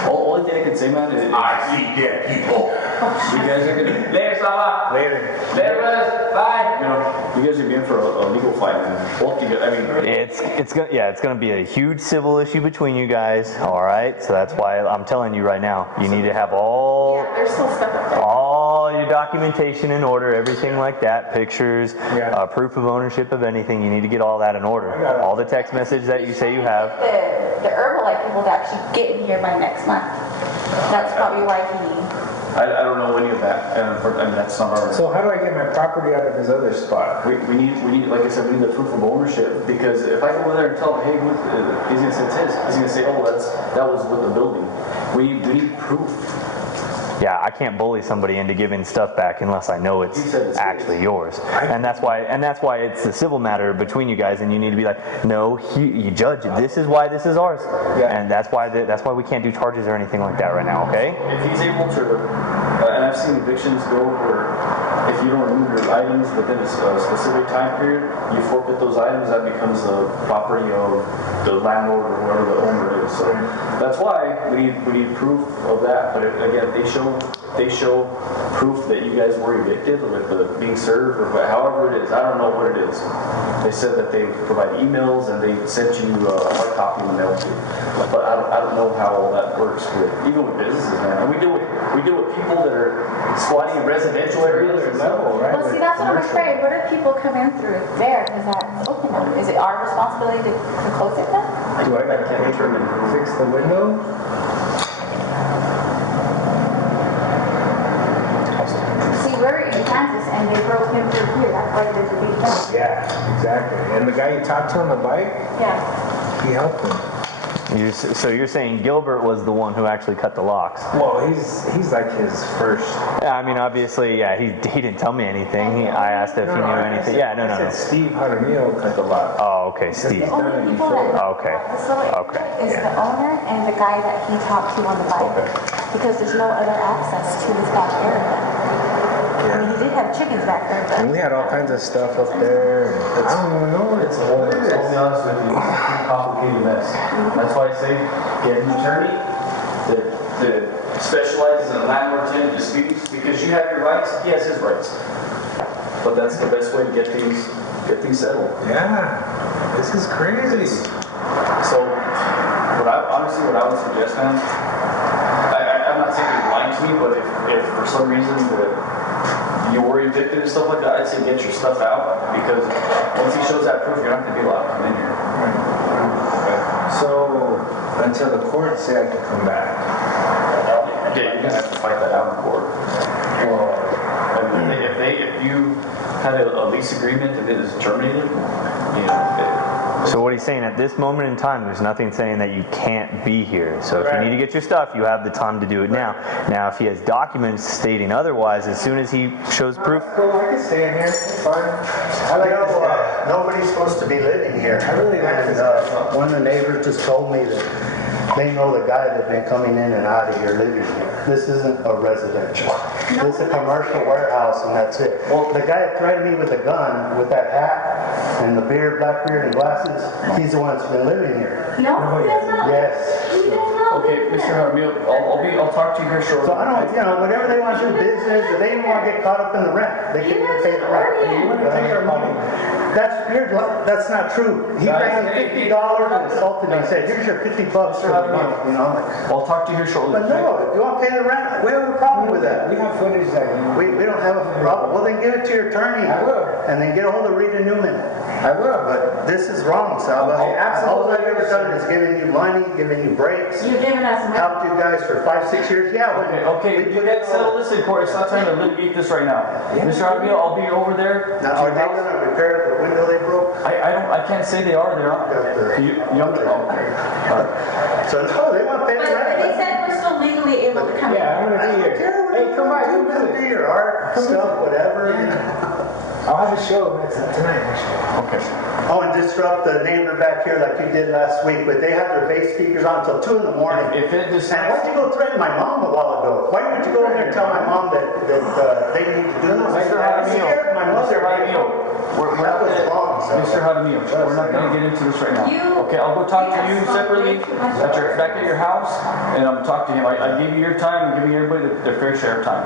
Only thing I can say, man, is I see dead people. you guys are gonna. Later, Sala. Later. Later, brothers. Bye. You guys are gonna be in for a legal fight, man. Both you guys. I mean. It's gonna be a huge civil issue between you guys. All right. So that's why I'm telling you right now. You need to have Yeah, there's still stuff up there. all your documentation in order, everything like that, pictures, Yeah. proof of ownership of anything. You need to get all that in order. All the text message that you say you have. The Herbalife people to actually get in here by next month. That's probably why he. I don't know any of that, and I mean that's not our. So how do I get my property out of his other spot? We need, like I said, we need the proof of ownership, because if I go in there and tell him, hey, he's gonna say it's his. He's gonna say, oh, that was with the building. We need proof. Yeah, I can't bully somebody into giving stuff back unless I know it's actually yours. And that's why it's a civil matter between you guys, and you need to be like, no, you judge, this is why this is ours. Yeah. And that's why we can't do charges or anything like that right now, okay? If he's able to, and I've seen evictions go where if you don't remove your items within a specific time period, you forfeit those items. That becomes the property of the landlord or whoever the owner is. So that's why we need proof of that. But again, if they show proof that you guys were evicted, with the being served, or however it is, I don't know what it is. They said that they provide emails and they sent you a hard copy in the mail too. But I don't know how all that works even with businesses, man. And we deal with people that are squatting in residential areas and level, right? Well, see, that's what I'm afraid. What if people come in through there because that's open now? Is it our responsibility to close it then? Do I fix the window? See, we're in Kansas and they broke him through here. That's why there's a big jump. Yeah, exactly. And the guy you talked to on the bike, Yeah. he helped him. So you're saying Gilbert was the one who actually cut the locks? Well, he's like his first. Yeah, I mean, obviously, yeah, he didn't tell me anything. I asked if he knew anything. Yeah, no. I said Steve Jaramillo cut the lock. Oh, okay, Steve. The only people that Okay. Okay. Is the owner and the guy that he talked to on the bike. Because there's no other access to his back area. I mean, he did have chickens back there, but... And we had all kinds of stuff up there. I don't even know what it's I'll be honest with you, it's a pretty complicated mess. That's why I say get an attorney that specializes in landlord-tenant disputes, because you have your rights, he has his rights. But that's the best way to get things settled. Yeah, this is crazy. So, what I would suggest, man, I'm not saying he's lying to me, but if for some reason that you were evicted and stuff like that, I'd say get your stuff out, because once he shows that proof, you're not going to be allowed to come in here. So, until the court say I can come back. Yeah, you're going to have to fight that out in court. Well, And if you had a lease agreement and it is terminated, you know. So what he's saying, at this moment in time, there's nothing saying that you can't be here. So if you need to get your stuff, you have the time to do it now. Now, if he has documents stating otherwise, as soon as he shows proof... Cool, I can stay in here. It's fine. I like this guy. Nobody's supposed to be living here. I really like this guy. One of the neighbors just told me that they know the guy that's been coming in and out of here living here. This isn't a residential. This is a commercial warehouse, and that's it. Well, the guy that threatened me with a gun, with that hat, and the beard, black beard, and glasses, he's the one that's been living here. No, he does not. Yes. He does not. Okay, Mr. Jaramillo, I'll talk to you here shortly. So I don't, whatever they want to do business, if they even want to get caught up in the rent, they can even pay the rent. You want to take our money. That's not true. He ran $50 and insulted me. He said, "Here's your $50 for the month." You know, I'm like, I'll talk to you here shortly. but no, if you want to pay the rent, we have a problem with that. We have footage that We don't have a problem. Well, then give it to your attorney. I will. And then get a hold of Rita Newman. I will. But this is wrong, Salva. All I've ever done is giving you money, giving you breaks, You've given us money. helped you guys for 5-6 years. Yeah. Okay, you can't settle this in court. It's not time to litigate this right now. Mr. Jaramillo, I'll be over there. Now, are they going to repair the window they broke? I can't say they are. They're not. Okay. All right. So no, they want to pay the But they rent. said we're still legally able to come in. Yeah, I'm I gonna be don't here. care what Hey, come by. you Come do. visit. Do your art stuff, whatever. I'll have a show tonight, actually. Okay. Oh, and disrupt the neighbor back here like you did last week, but they had their bass speakers on until 2 in the morning. If it just And why'd you go threaten my mom a while ago? Why would you go over there and tell my mom that they need to do this? Mr. I scared my mother. That was wrong, so. Mr. Jaramillo, we're not going to get into this right now. Okay, I'll go talk to you separately back at your house, and I'm talk to him. I gave you your time, I'm giving everybody their fair share of time.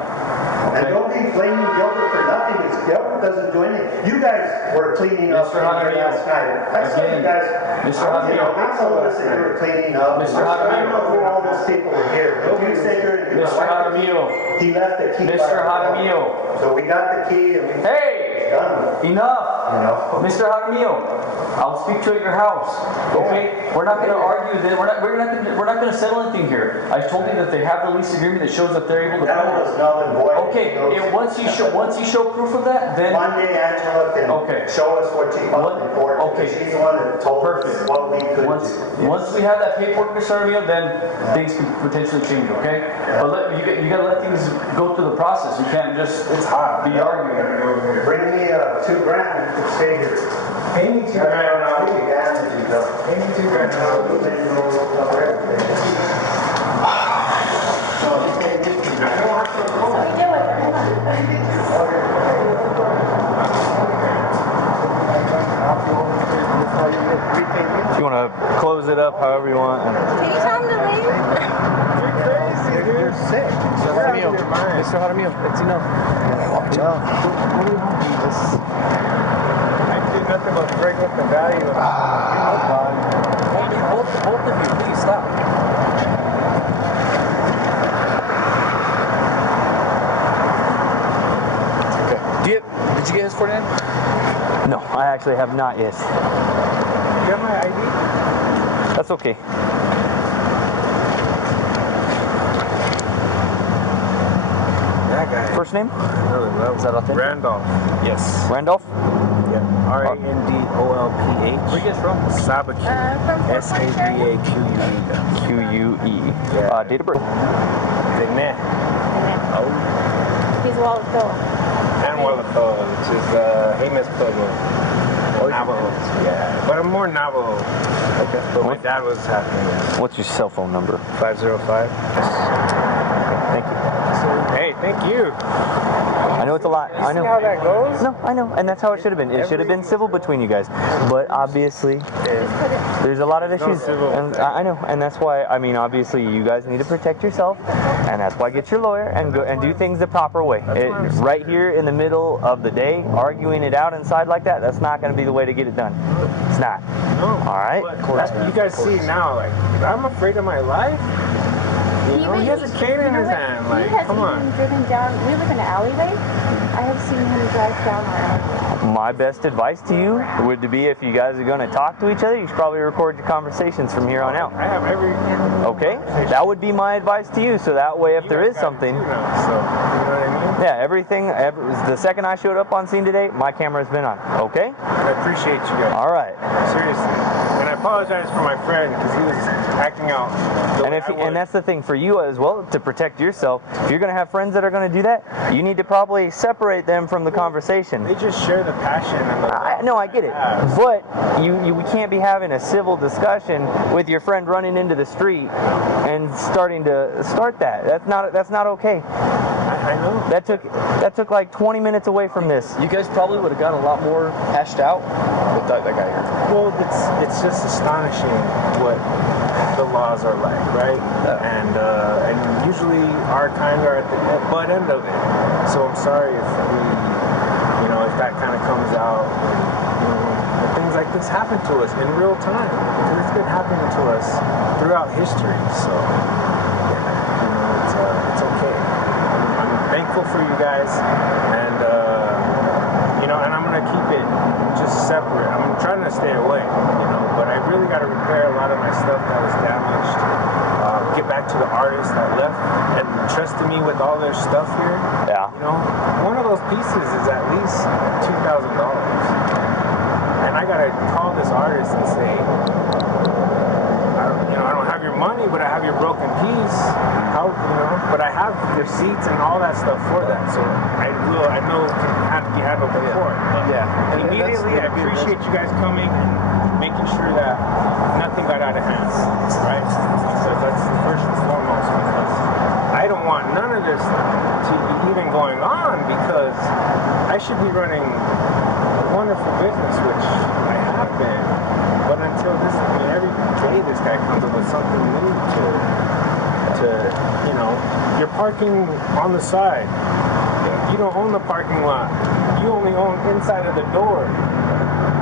And don't be blaming Gilbert for nothing, because Gilbert doesn't do anything. You guys were cleaning up Mr. here Jaramillo. last night. I saw you guys. Mr. Jaramillo. They told us that you were cleaning up. Mr. I don't Jaramillo. know who all those people were here. But you said you're... Mr. Jaramillo. He left the key. Mr. by the door. Jaramillo. So we got the key and we... Hey! Done. Enough! You know? Mr. Jaramillo, I'll speak to you at your house. Okay? We're not going to argue that. We're not going to settle anything here. I told you that they have the lease agreement that shows that they're able to. That was null and void. Okay. And once you show proof of that, then. Monday, Angela can show us what she filed in court. Okay. She's the one that told us what we could do. Once we have that paperwork, Mr. Jaramillo, then things can potentially change. Okay? But you got to let things go through the process. You can't just. It's hot. Be arguing. Bring me $2,000 and stay here. Pay me $2,000. Pay me $2,000. So we do it. close it up however you want. Can you tell him to leave? You're crazy, dude. You're sick. Mr. Jaramillo, Mr. Jaramillo, it's enough. I did nothing but break up the value of Both of you, please stop. Okay. Did you get his name? No, I actually have not yet. You have my ID? That's okay. That guy. First name? Really low. Is that authentic? Randolph. Yes. Randolph? Yeah. R-A-N-D-O-L-P-H. Where you guys from? Sabaqui. From S-A-B-A-Q-U-E. Q-U-E. Yeah. Date of birth? Dene. Oh. He's Wallafilla. And Wallafilla, which is Amos Pueblo. Navajo. Yeah. But I'm more Navajo. Okay. But my dad was half Amos. What's your cell phone number? 505. Thank you. Hey, thank you. I know it's a lot. I know. See how that goes? No, I know, and that's how it should have been. It should have been civil between you guys, but obviously, there's a lot of issues, and I know, and that's why. I mean, obviously, you guys need to protect yourself, and that's why get your lawyer and go and do things the proper way. Right here in the middle of the day, arguing it out inside like that—that's not going to be the way to get it done. It's not. No. All right. You guys see now, like, I'm afraid of my life. You know, he has a cane in his hand. Like, come on. He has even driven down. We live in an alleyway. I have seen him drive down our alleyway. My best advice to you would be if you guys are going to talk to each other, you should probably record your conversations from here on out. I have every. Okay, that would be my advice to you. So that way, if there is something, So, you know what I mean? yeah, everything. The second I showed up on scene today, my camera's been on. Okay. I appreciate you guys. All right. Seriously. And I apologize for my friend because he was acting out. And that's the thing for you as well, to protect yourself. If you're going to have friends that are going to do that, you need to probably separate them from the conversation. They just share the passion and the. No, I get it, but we can't be having a civil discussion with your friend running into the street and starting to start that. That's not okay. I know. That took like 20 minutes away from this. You guys probably would have got a lot more hashed out with that guy here. Well, it's just astonishing what the laws are like, right? Yeah. And usually our kind are at the butt end of it. So I'm sorry if if that kind of comes out. When things like this happen to us in real time, because it's been happening to us throughout history. So it's okay. I'm thankful for you guys, and and I'm gonna keep it just separate. I'm trying to stay away, but I really got to repair a lot of my stuff that was damaged. Get back to the artists that left and trusted me with all their stuff here. Yeah. One of those pieces is at least $2,000, and I gotta call this artist and say, I don't have your money, but I have your broken piece. But I have receipts and all that stuff for that. So I know it can have to be handled before. Yeah. Immediately, I appreciate you guys coming and making sure that nothing got out of hand, right? So that's first and foremost, because I don't want none of this to be even going on, because I should be running a wonderful business, which I have been. But until this, every day this guy comes up with something new to you're parking on the side. You don't own the parking lot. You only own inside of the door.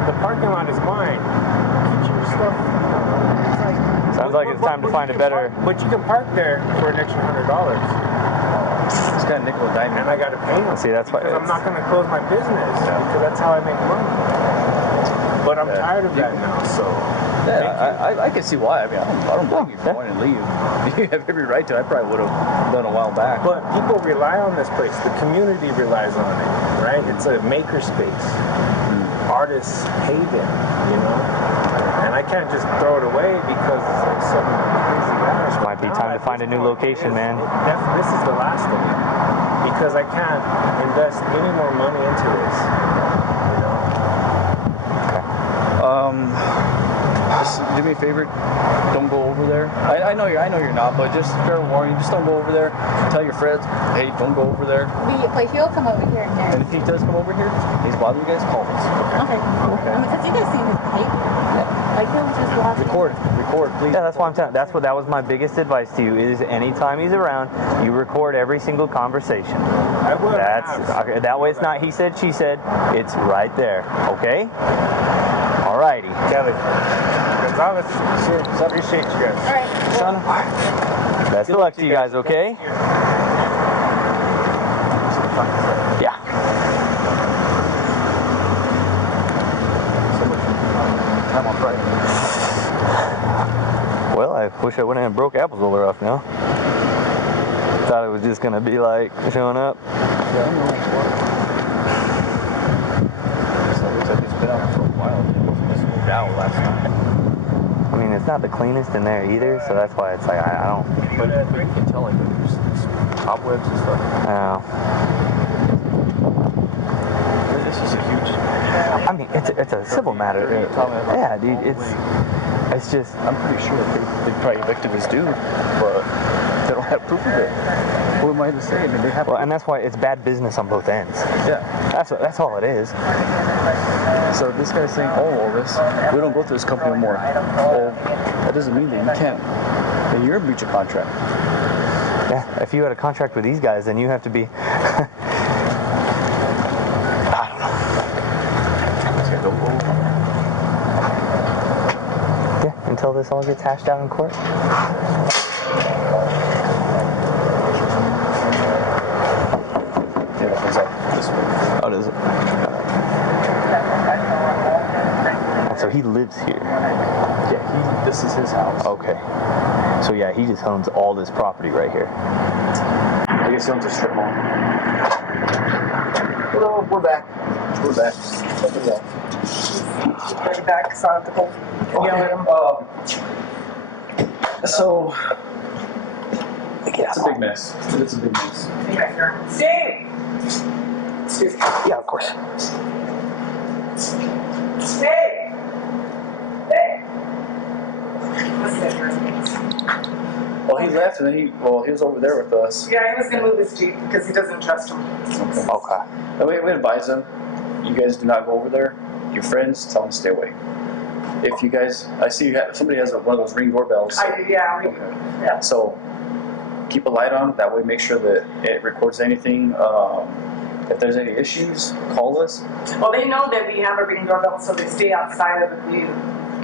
The parking lot is mine. Get your stuff. Sounds like it's time to find a better. But you can park there for an extra $100. It's got a nickel and dime. And I got to pay him. See, that's why. Because I'm not going to close my business. Because that's how I make money. But I'm tired of that now. So. Yeah, I can see why. I mean, I don't blame you for wanting to leave. You have every right to. I probably would have done a while back. But people rely on this place. The community relies on it, right? It's a maker space. Artists pay them, and I can't just throw it away because it's like some crazy guy. Might be time to find a new location, man. This is the last of it, because I can't invest any more money into this. Just do me a favor, don't go over there. I know you're not, but just fair warning, just don't go over there. Tell your friends, hey, don't go over there. But he'll come over here again. And if he does come over here, he's bothering you guys, call us. Okay. Because you guys seen his paper. Like he'll just walk. Record, please. Yeah, that's why I'm telling. That was my biggest advice to you. Is anytime he's around, you record every single conversation. Okay, that way it's not he said, she said. It's right there. Okay. Alrighty. Kelly. Gonzalez. Appreciate you guys. All right. Son. Best of luck to you guys. Okay. Yeah. Time on Friday. Well, I wish I wouldn't have broke apples over off now. Thought it was just gonna be like showing up. Yeah, I know. So it looks like it's been out for a while. It just moved out last night. I mean, it's not the cleanest in there either, so that's why it's like I don't. But you can tell like there's cobwebs and stuff. I don't know. This is a huge. I mean, it's a civil matter. Yeah, dude, it's just. I'm pretty sure that they probably evicted this dude, but they don't have proof of it. Who am I to say? I mean, they have. Well, and that's why it's bad business on both ends. Yeah. That's all it is. So this guy's saying, oh, well, we don't go through this company anymore. Well, that doesn't mean that you can't. Then you're in breach of contract. Yeah, if you had a contract with these guys, then you have to be. Yeah, until this all gets hashed out in court. Yeah, it comes out this way. Oh, does it? So he lives here. Yeah, this is his house. Okay. So yeah, he just owns all this property right here. I guess he owns a strip mall. Hello, we're back. We're back. Welcome back. Bring back Santa. Yell at him. So, it's a big mess. It's a big mess. Steve! Excuse me. Yeah, of course. Steve! Hey! Well, he left and then he was over there with us. Yeah, he was going to move his Jeep because he doesn't trust him. Okay. And we advise him, you guys do not go over there. Your friends, tell them to stay away. If you guys, I see you have, somebody has one of those Ring doorbells. I do, yeah. Okay. Yeah. So, keep a light on, that way make sure that it records anything. If there's any issues, call us. Well, they know that we have a Ring doorbell, so they stay outside of the view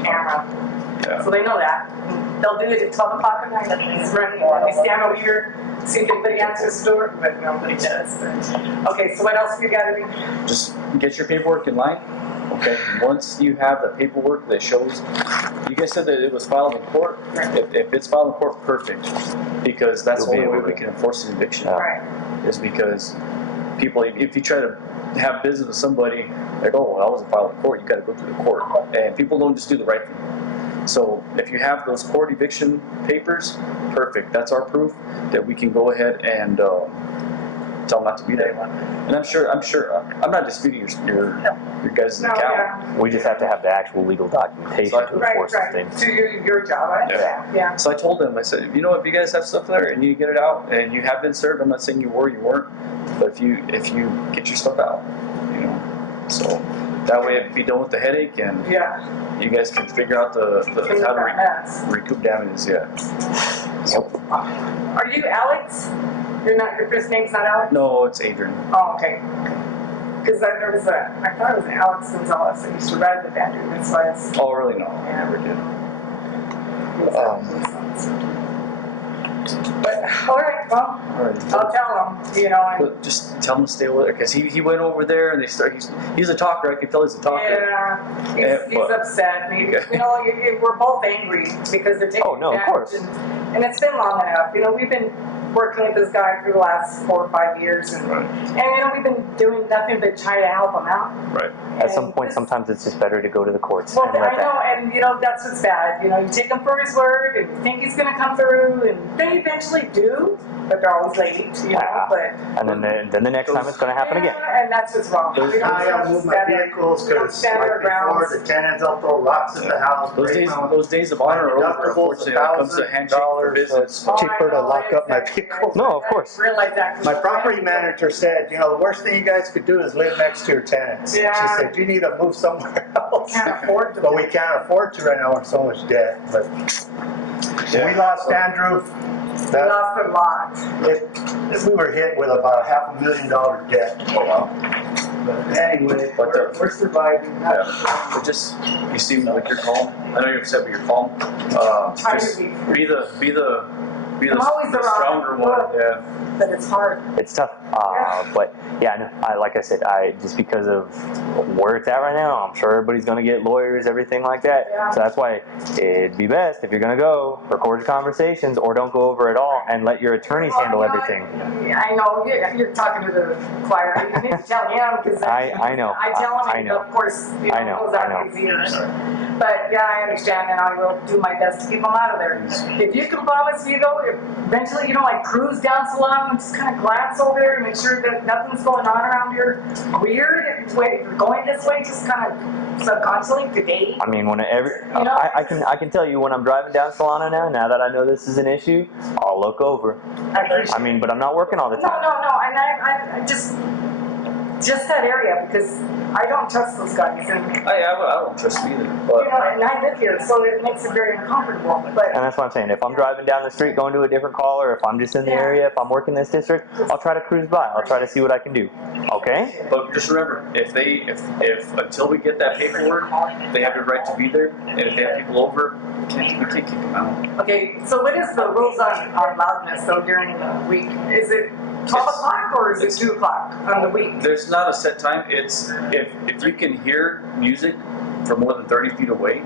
camera. Yeah. So they know that. They'll do it at 12 o'clock at night. It's running. We stand over here, see if anybody answers the door, but nobody does. Okay, so what else we got to do? Just get your paperwork in line. Okay, once you have the paperwork that shows, you guys said that it was filed in court. If it's filed in court, perfect, because that's the only way we can enforce an eviction. Right. Is because people, if you try to have business with somebody, like, oh, well, I wasn't filed in court, you got to go through the court, and people don't just do the right thing. So if you have those court eviction papers, perfect. That's our proof that we can go ahead and tell them not to be there. And I'm not disputing your guys' account. Yeah. We just have to have the actual legal documentation to enforce the thing. To your job, right? Yeah. So I told them, I said, you know, if you guys have stuff there and you get it out and you have been served, I'm not saying you weren't, but if you get your stuff out, you know, so that way it'd be done with the headache and you guys can figure out how to recoup damages. Yeah. So, are you Alex? Your first name's not Alex? no, it's Adrian. Oh, okay. Because I thought it was Alex Gonzalez that used to ride with Andrew. That's why it's. Oh, really? No, I never did. But all right, well, I'll tell him. You know, and But just tell him to stay over there because he went over there and he's a talker. I can tell he's a talker. yeah, he's upset. And you know, we're both angry because they're taking of course. And it's been long enough. You know, we've been working with this guy for the last 4 or 5 years, and you know, we've been doing nothing but try to help him out. Right. At some point, sometimes it's just better to go to the courts. Well, and let I know, and you know, that's what's bad. You know, you take him for his word, and you think he's going to come through, and they eventually do, but they're always late, you know. But and then the next time it's going to happen again. and that's what's wrong. We don't I move my vehicles because stand like our before, grounds. the tenants will throw rocks at the house. Those days of honor are over. Unfortunately, when it comes to handshake for business. Cheaper to lock up my vehicle. Okay, cool. No, of course. I realize that. My property manager said, you know, the worst thing you guys could do is live next to your tenants. Yeah. She said, you need to move somewhere else. Can't afford to. But we can't afford to right now, we're so much debt. But we lost Andrew. We lost a lot. We were hit with about $500,000 debt. Oh, wow. But anyway, But we're surviving. Yeah. But just, you seem like you're calm. I know you're upset, but you're calm. Just be the I'm always the stronger one. Yeah. But it's hard. It's tough, but yeah, no, like I said, just because of where it's at right now, I'm sure everybody's gonna get lawyers, everything like that. Yeah. So that's why it'd be best if you're gonna go, record your conversations, or don't go over at all, and let your attorneys handle everything. I know you're talking to the choir. You need to tell him because I know. I tell him, I and know. of course, you know, I know. goes out his ears. But yeah, I understand, and I will do my best to keep them out of there. If you can promise me though, if eventually, you know, like cruise down Solano and just kind of glance over there and make sure that nothing's going on around here weird. If you're going this way, just kind of subconsciously today. I mean, whenever You know? I can tell you when I'm driving down Solano now that I know this is an issue, I'll look over. I mean, but I'm not working all the time. No, and I just that area because I don't trust those guys, and I don't trust them either. But you know, and I live here, so it makes it very uncomfortable. But And that's what I'm saying. If I'm driving down the street going to a different call, or if I'm just in the area, if I'm working this district, I'll try to cruise by. I'll try to see what I can do. Okay? But just remember, if until we get that paperwork, they have the right to be there, and if they have people over, we can't kick them out. okay, so what is the rules on loudness though during the week? Is it 12 o'clock or is it 2 o'clock on the week? There's not a set time. It's if you can hear music from more than 30 feet away,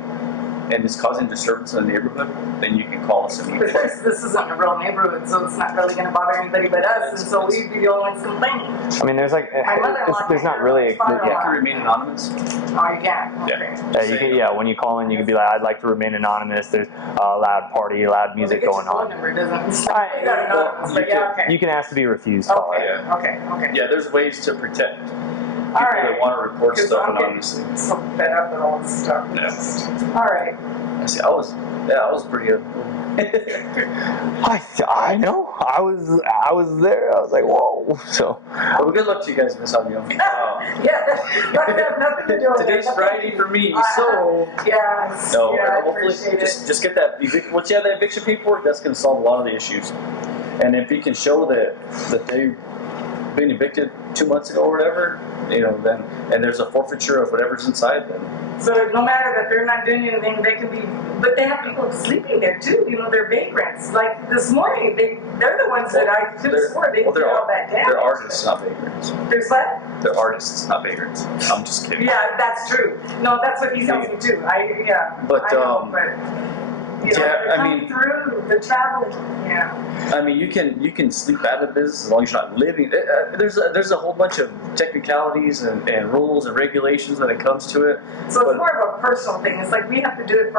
and it's causing disturbance in the neighborhood, then you can call us immediately. Because this isn't a real neighborhood, so it's not really going to bother anybody but us, and so we'd be the only ones complaining. I mean, there's like, there's not really, You can remain anonymous. Oh, you can? Okay. you can, when you call in, you can be like, I'd like to remain anonymous. There's a loud party, loud music going on. You can ask to be refused. Okay. Yeah, there's ways to protect people Right. that want to report Because stuff I'm getting anonymously. so fed up with all this stuff. Yeah. All right. See, I was pretty. I know. I was there. I was like, whoa. So. Well, good luck to you guys, Miss Avion. Yeah, that have nothing to do with it. Today's Friday for me, so. Yeah. No, I hopefully, appreciate it. just get that. Once you have that eviction paperwork, that's going to solve a lot of the issues. And if you can show that they've been evicted 2 months ago or whatever, you know, then and there's a forfeiture of whatever's inside, then. So no matter that they're not doing anything, they can be, but they have people sleeping there too. You know, they're vagrants. Like this morning, they're the ones that I could have swore they did all that damage. They're artists, not vagrants. There's what? They're artists, not vagrants. I'm just kidding. Yeah, that's true. No, that's what he tells me too. But, I know, you know, yeah, they're I coming mean, through, they're traveling. Yeah. I mean, you can sleep out of business as long as you're not living. There's a whole bunch of technicalities and rules and regulations when it comes to it. So it's more of a personal thing. It's like we have to do it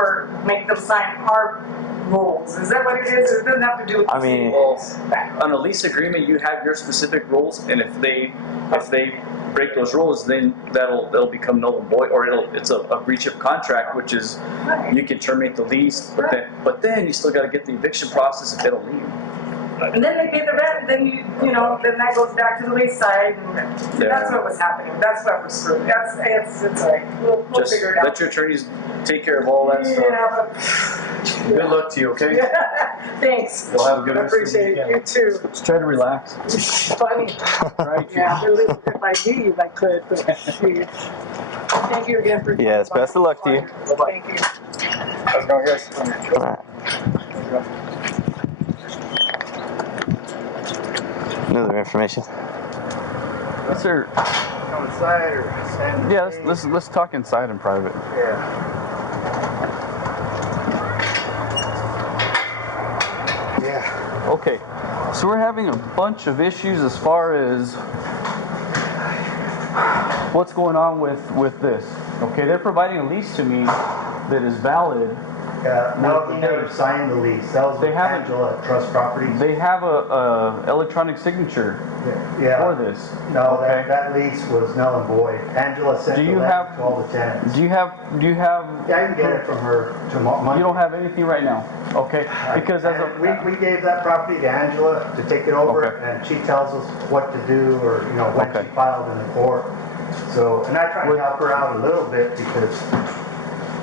make them sign our rules. Is that what it is? It doesn't have to do with. I mean, on a lease agreement, you have your specific rules, and if they break those rules, then they'll become null and void, or it's a breach of contract, which is you can terminate the lease, but then you still got to get the eviction process if they don't leave. And then they pay the rent, and then then that goes back to the lease side, and that's what was happening. That's what was screwed. It's like we'll Just figure it out. let your attorneys take care of all that stuff. Yeah, Good luck to you, okay? thanks. You'll have a good I rest of the appreciate it. weekend. You too. Just try to relax. It's funny. Right? Yeah, really, if I leave, I could, but geez. Thank you again for. Yes, best of luck to you. Thank you. How's it going, guys? All right. Another information. Yes, sir. Outside or stand? Yeah, let's talk inside in private. Yeah. Okay, so we're having a bunch of issues as far as what's going on with this. Okay, they're providing a lease to me that is valid No, he never signed the lease. That was with Angela Trust Properties. They have a electronic signature for this. No, that lease was null and void. Angela sent the letter to all the tenants. Do you have? Yeah, I can get it from her tomorrow. You don't have anything right now, okay? Because we gave that property to Angela to take it over, and she tells us what to do, or when she filed in the court. So, and I try to help her out a little bit because.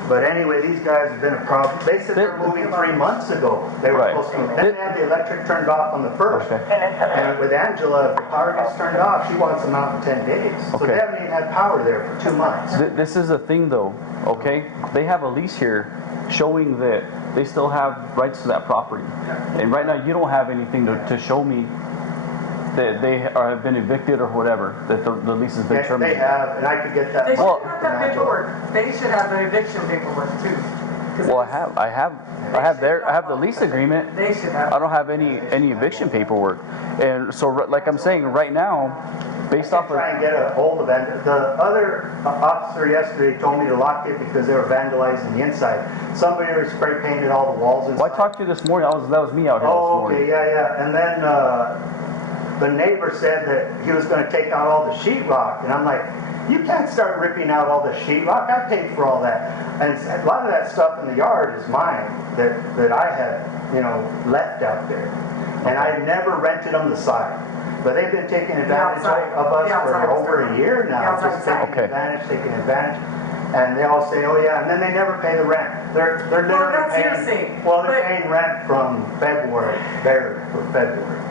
But anyway, these guys have been a problem. They said they're moving 3 months ago. They were supposed to. Then they had the electric turned off on the 1st. And with Angela, if the power gets turned off, she wants them out in 10 days. So they haven't even had power there for 2 months. This is the thing, though. Okay, they have a lease here showing that they still have rights to that property, and right now you don't have anything to show me that they have been evicted or whatever, that the lease has been terminated. They have, and I could get that. They should have that paperwork. They should have the eviction paperwork too. Well, I have the lease agreement. They should have. I don't have any eviction paperwork, and so like I'm saying right now, based off of. Try and get a hold of it. The other officer yesterday told me to lock it because they were vandalizing the inside. Somebody spray painted all the walls inside. Well, I talked to you this morning. That was me out here this morning. Okay, yeah. And then the neighbor said that he was going to take out all the sheetrock, and I'm like, you can't start ripping out all the sheetrock. I paid for all that, and a lot of that stuff in the yard is mine that I had left out there, and I never rented them the side. But they've been taking advantage of us for over a year now, just taking advantage. And they all say, oh yeah, and then they never pay the rent. They're literally paying. Well, they're paying rent from February, for February.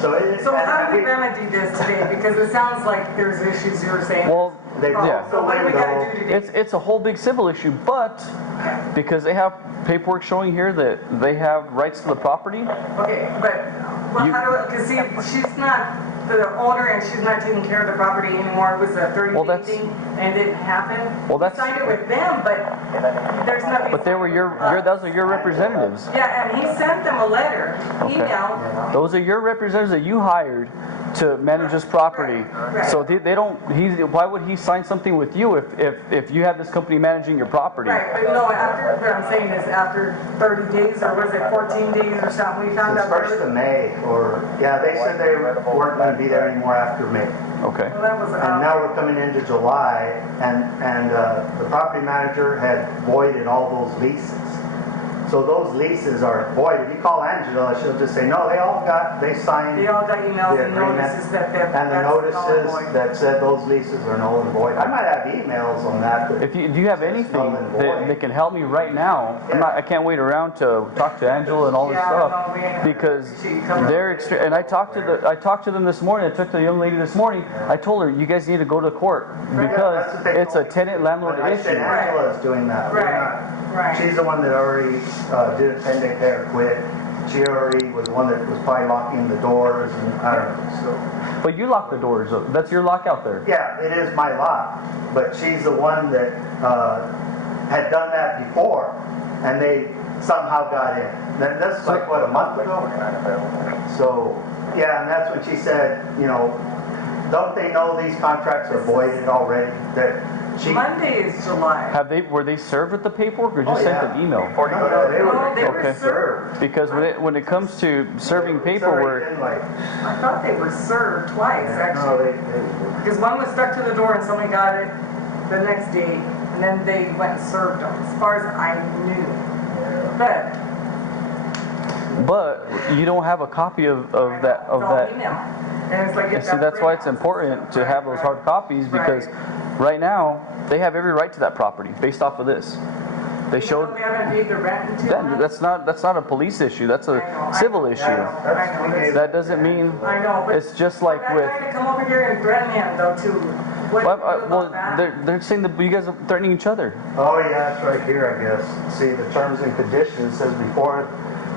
So how do we remedy this today? Because it sounds like there's issues you were saying. Well, So what do we got to do today? It's a whole big civil issue, but because they have paperwork showing here that they have rights to the property. Okay, but because see, she's not the owner and she's not taking care of the property anymore. It was a 30-day thing and it didn't happen. Well, that's signed it with them, but there's nothing. But they were those are your representatives. Yeah, and he sent them a letter, email. Those are your representatives that you hired to manage this property. Right. So they don't. Why would he sign something with you if you had this company managing your property? Right, but no. After what I'm saying is after 30 days or was it 14 days or something, we found out. 1st of May, they said they weren't going to be there anymore after May. Okay. Well, that was. And now we're coming into July, and the property manager had voided all those leases. So those leases are void. If you call Angela, she'll just say, no, they signed. They all got emails and notices that they're. And the notices that said those leases are null and void. I might have emails on that. Do you have anything that can help me right now? I can't wait around to talk to Angela and all this stuff because they're extreme. And I talked to them this morning. I talked to the young lady this morning. I told her, you guys need to go to court because it's a tenant-landlord issue. I said Angela is doing that. Right. She's the one that already did a 10-day pay or quit. She already was the one that was probably locking the doors, and I don't know. So. But you lock the doors. That's your lock out there. Yeah, it is my lock. But she's the one that had done that before, and they somehow got in. That's like a month ago. So yeah, and that's when she said, don't they know these contracts are voided already? Monday is July. Were they served with the paperwork or just sent an email? No, they were served. Because when it comes to serving paperwork, I thought they were served twice actually. Because one was stuck to the door and somebody got it the next day, and then they went and served them. As far as I knew, but you don't have a copy of that. Email. And it's like see, that's why it's important to have those hard copies because. Right now, they have every right to that property based off of this. They showed. We haven't paid the rent until that's not a police issue. That's a civil issue. I know. That doesn't mean. I know. But it's just like with. I'm trying to come over here and threaten him though too. Well, they're saying that you guys are threatening each other. Oh yeah, that's right here, I guess. See, the terms and conditions says before,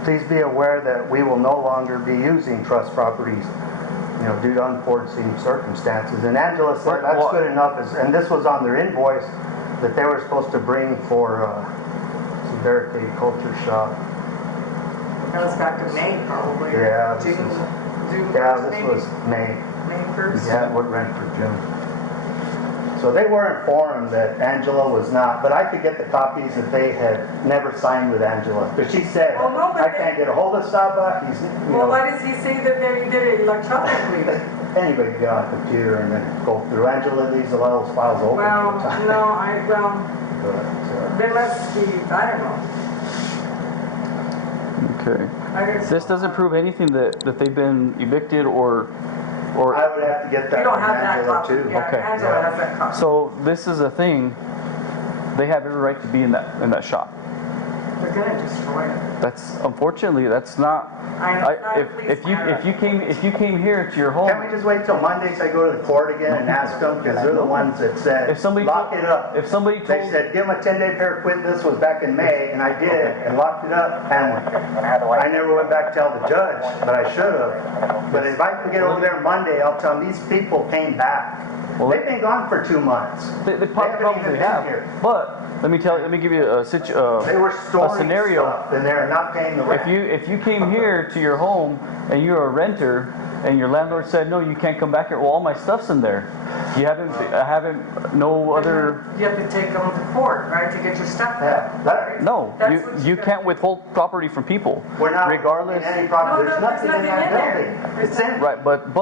please be aware that we will no longer be using trust properties. Due to unforeseen circumstances. And Angela said that's good enough. And this was on their invoice that they were supposed to bring for some barricade culture shop. That was back to May, probably. Yeah. June this was May. May 1st. Yeah, what rent for June. So they were informed that Angela was not, but I could get the copies if they had never signed with Angela. But she said, Well, no, but I can't get a hold of Saba. He's, Well, why does he say that they did it electronically? anybody can get on a computer and then go through. Angela leaves a lot of those files open all the time. They must be, I don't know. Okay. This doesn't prove anything that they've been evicted or. I would have to get that You don't from have that Angela copy. too. Yeah, Okay. Angela has that copy. So this is a thing. They have every right to be in that shop. They're gonna destroy it. That's unfortunately that's not. If you came here to your home. Can't we just wait till Monday so I go to the court again and ask them, because they're the ones that said, lock it up. If somebody told, they said, give them a 10-day fair quit. This was back in May, and I did, and locked it up. And I never went back to tell the judge, but I should have. But if I can get over there Monday, I'll tell them these people came back. Well, they've been gone for 2 months. The probably have. Here. But let me give you a they were storing scenario. Stuff and they're not paying the rent. If you came here to your home and you're a renter and your landlord said no, you can't come back here. Well, all my stuff's in there. You haven't no other. You have to take them to court, right, to get your stuff back. Yeah, no, you can't withhold property from people. We're not regardless. Any property. There's nothing in that building. It's in. Right, but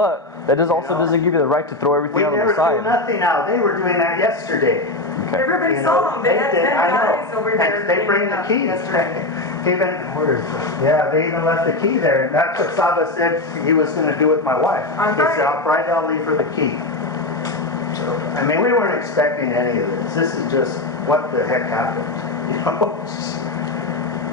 that doesn't give you the right to throw everything out on the side. We never threw nothing out. They were doing that yesterday. Okay. Everybody saw them. They had 10 guys over there. They bring the keys. They even left the key there. And that's what Saba said he was going to do with my wife. He said, on Friday I'll leave her the key. So, I mean, we weren't expecting any of this. This is just what the heck happened. You know?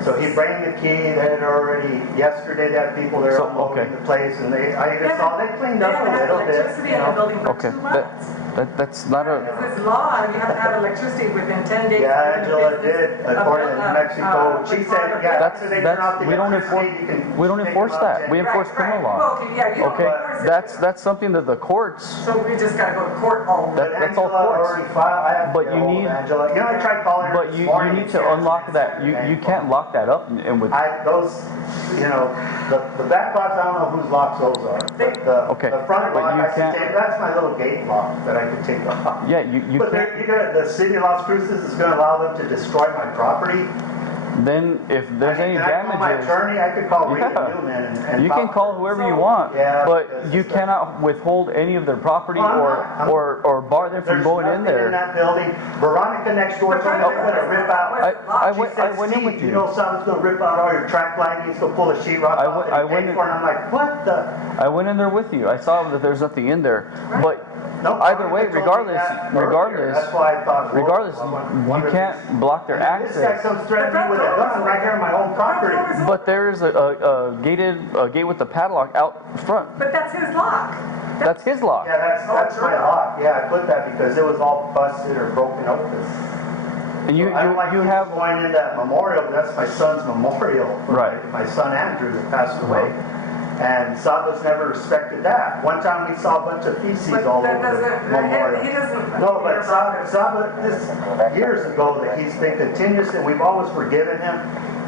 So he bring the key. They had already yesterday. They had people there unloading the place, and I even saw they cleaned up a little bit. Electricity in the building for 2 months. That's not a. This is law. You have to have electricity within 10 days. Yeah, Angela did, according to New Mexico. She said, we don't enforce that. We enforce criminal law. Okay, that's something that the courts. So we just gotta go to court all the way. That's all courts. But you need. Angela. You know, I tried calling her. But you need to unlock that. You can't lock that up and with. Those, you know, the back locks. I don't know whose locks those are. But the front lock, that's my little gate lock that I could take off. Yeah, you but can't. The city of Las Cruces is going to allow them to destroy my property. Then if there's any damages, my attorney, I could call Rita Newman and you can call whoever you want, but you cannot withhold any of their property or bar them from going in there. In that building, Veronica next door told me they're going to rip out. I went in with you. You know, someone's going to rip out all your track lighting. He's going to pull a sheetrock off. I went in, and I'm like, what the? I went in there with you. I saw that there's nothing in there, but. Either way, regardless, that's why I thought, you can't block their access. This guy comes threatening me with a gun right here on my own property. But there's a gate with the padlock out front. But that's his lock. That's his lock. Yeah, that's my lock. Yeah, I put that because it was all busted or broken open. And you have going in that memorial. That's my son's memorial. Right. My son Andrew that passed away. And Saba's never respected that. One time we saw a bunch of feces all over the memorial. He doesn't. No, but Saba, this years ago that he's been continuous, and we've always forgiven him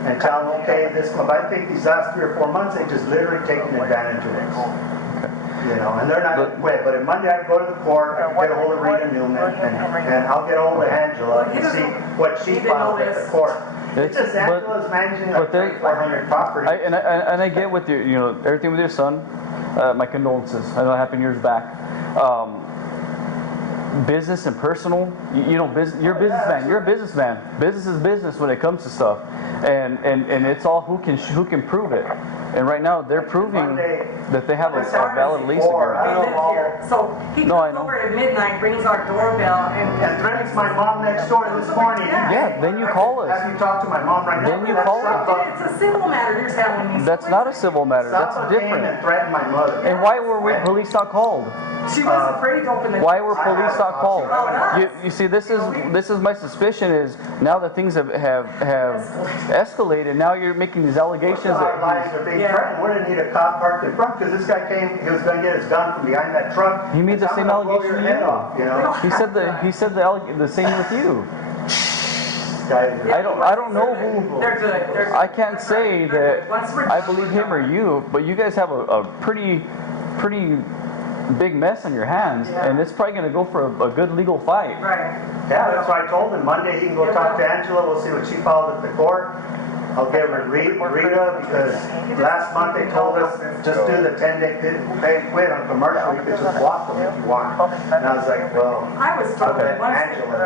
and tell him, okay, this. But I think these last 3 or 4 months they just literally taken advantage of this. You know, and they're not going to quit. But if Monday I go to the court, I can get a hold of Rita Newman, and I'll get a hold of Angela and see what she filed at the court. It's just Angela's managing like 400 properties. And I get with you know, everything with your son. My condolences. I know it happened years back. Business and personal, you're a businessman. You're a businessman. Business is business when it comes to stuff, and it's all who can prove it. And right now they're proving that they have a valid lease agreement. So he comes over at midnight, rings our doorbell, and threatens my mom next door this morning. Yeah, then you call us. Have you talked to my mom right now? Then you call us. It's a civil matter. You're telling me. That's not a civil matter. That's different. And threatened my mother. And why were police not called? She was afraid to open the door. Why were police not called? You see, this is my suspicion is now that things have escalated. Now you're making these allegations that lives are being threatened. We're gonna need a cop parked in front because this guy came. He was going to get his gun from behind that truck. He made the same allegation to you. You know? He said the same with you. I don't know who. They're good. I can't say that I believe him or you, but you guys have a pretty big mess on your hands, and it's probably going to go for a good legal fight. Right. Yeah, that's why I told him Monday he can go talk to Angela. We'll see what she filed at the court. I'll give her Rita because last month they told us just do the 10-day pay quit on commercial. You could just block them if you want. And I was like, well, I was told that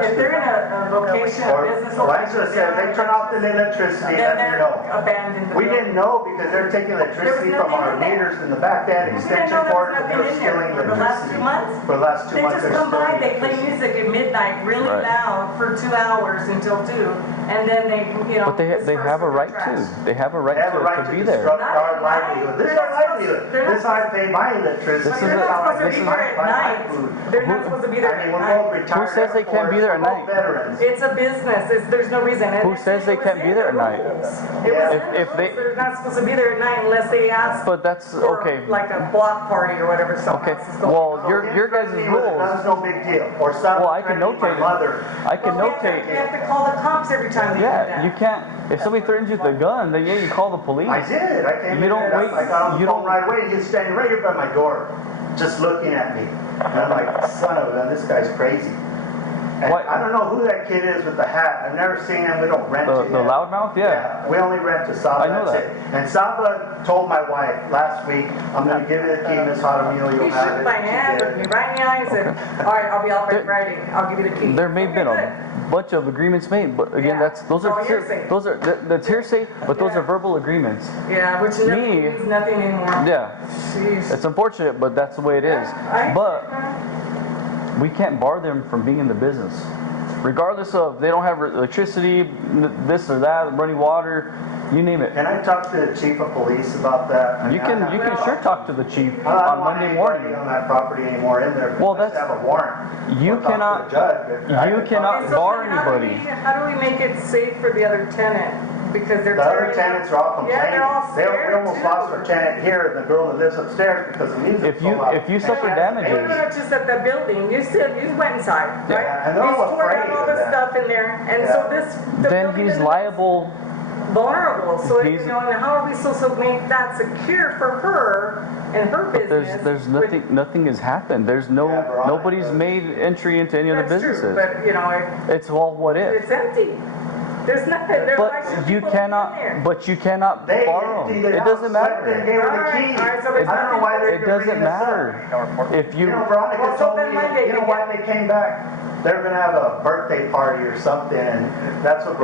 if they're in a location, a business or location, Angela said they turn off the electricity. then Let me they're know. abandoned. We didn't know because they're taking electricity from our meters in the back. They had extension cords and they were stealing for the last 2 electricity. months. For the last 2 They months, just they're come by, stealing they play electricity. music at midnight really loud for 2 hours until 2, and then they, you know. But they have a right to. They have a right to be there. Disrupt our livelihood. This is our livelihood. This is how I pay my electricity. But they're not supposed to be there at night. They're not supposed to be there I at mean, we're both night. retired. Who says they can't be there at night? Veterans. It's a business. There's no reason. Who says they can't be there at night? They're not supposed to be there at night unless they ask. But that's for, okay. like a block party or whatever. Okay. Well, your guys' rules. That's no big deal. Or Well, I can notate it. I can notate. You have to call the cops every time they do that. Yeah, you can't. If somebody threatens you with a gun, then yeah, you call the police. I did. I came You in don't there, wait. I got on the You phone don't. right away. He was standing right here by my door, just looking at me. And I'm like, son of a gun, this guy's crazy. And What? I don't know who that kid is with the hat. I've never seen him. We don't rent to him. The loudmouth, yeah. We only rent to Saba. I know that's that. it. And Saba told my wife last week, I'm going to give you the key, Miss Hautemio. He You'll have shook it. my hand, looked me right in the eye and said, all right, I'll be out by Friday. I'll give you the key. There may have been Okay, a bunch of agreements made, but again, Yeah. those are Oh, hearsay. that's hearsay, but those are verbal agreements. Yeah, which means nothing anymore. Yeah, Jeez. it's unfortunate, but that's the way it is. But we can't bar them from being in the business, regardless of they don't have electricity, this or that, running water, you name it. Can I talk to the chief of police about that? You can sure talk to the chief I don't on want Monday anybody morning. on that property anymore in there. Well, Let's that's- have a warrant. You We'll talk cannot- to the judge, but I you can cannot talk- So bar then how do anybody. How do we make it safe for the other tenant? Because they're The other tearing tenants are all up- complaining. Yeah, they're all We scared almost too. lost our tenant here, and the girl that lives upstairs because the music's If you suffer No, damages, no, just at the building. You went inside, right? Yeah, and they're all He's tore down afraid all of the that. stuff in there, and Yeah. so the then building he's is liable. vulnerable. So He's- you know, and how are we supposed to make that secure for her and her But business? there's nothing has happened. There's nobody's made entry into any of the That's businesses. true, but you know, It's all what if. it's empty. There's nothing. There's But like you people cannot. in there. But you cannot They borrow emptied them. It out, doesn't swept it, matter. gave her the key. All right, so I it's don't know why they're It doesn't bringing this up. matter. If You you. know, Veronica Well, so told then me, Monday you know they why get- they came back? They're going to have a birthday party or something, and that's what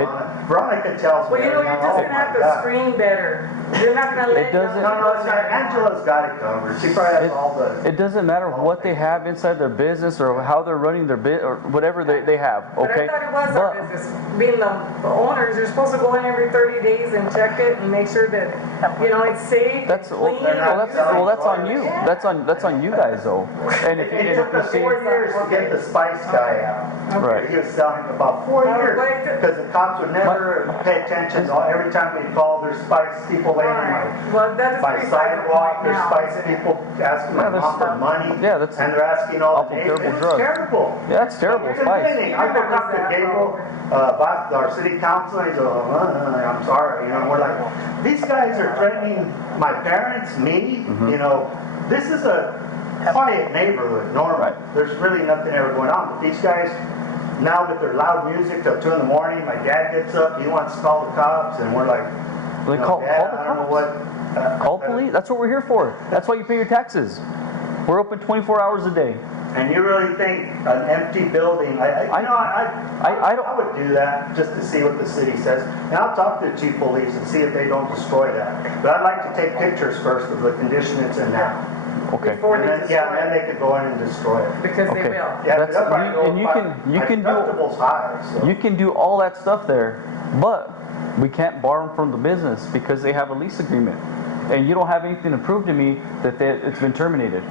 Veronica tells me. Well, you know, you're every just time, gonna "Oh have my to God." screen better. You're not gonna let. doesn't- No, it's not. Angela's got it covered. She probably has all the. It doesn't matter what they have inside their business or how they're running their bit or whatever they have. But Okay. I thought it was our business. Being the owners, you're supposed to go in every 30 days and check it and make sure that, you know, it's safe. That's and well, clean. that's on you. That's on you guys though. And if It you took us see 4 years to get the spice guy out. Right. He was selling about 4 years because the cops would never pay attention. Every time we called, there's spice people laying Well, that's by sidewalk. There's now. spice people asking my mom for money. Yeah, that's and they're asking all awful the neighbors. terrible It's drug. terrible. Yeah, that's terrible But we're spice. complaining. I go talk to Gable, about our city council, and he goes, I'm sorry. You know, we're like, these guys are threatening my parents, me. Mm-hmm. You know, this is a quiet neighborhood, normal. Right. There's really nothing ever going on. But these guys, now with their loud music till 2 in the morning, my dad gets up, he wants to call the cops, and we're like, They you know, call Dad, the I don't know cops. what. Call police. That's what we're here for. That's why you pay your taxes. We're open 24 hours a day. And you really think an empty building? I would do that just to see what the city says. And I'll talk to the chief of police and see if they don't destroy that. But I'd like to take pictures first of the condition it's in now. Okay. Before And they then, destroy then they could go in and destroy it. Because they Okay. will. Yeah, That's- that's why and you can do deductible's high. So. you can do all that stuff there, but we can't bar them from the business because they have a lease agreement, and you don't have anything to prove to me that it's been terminated.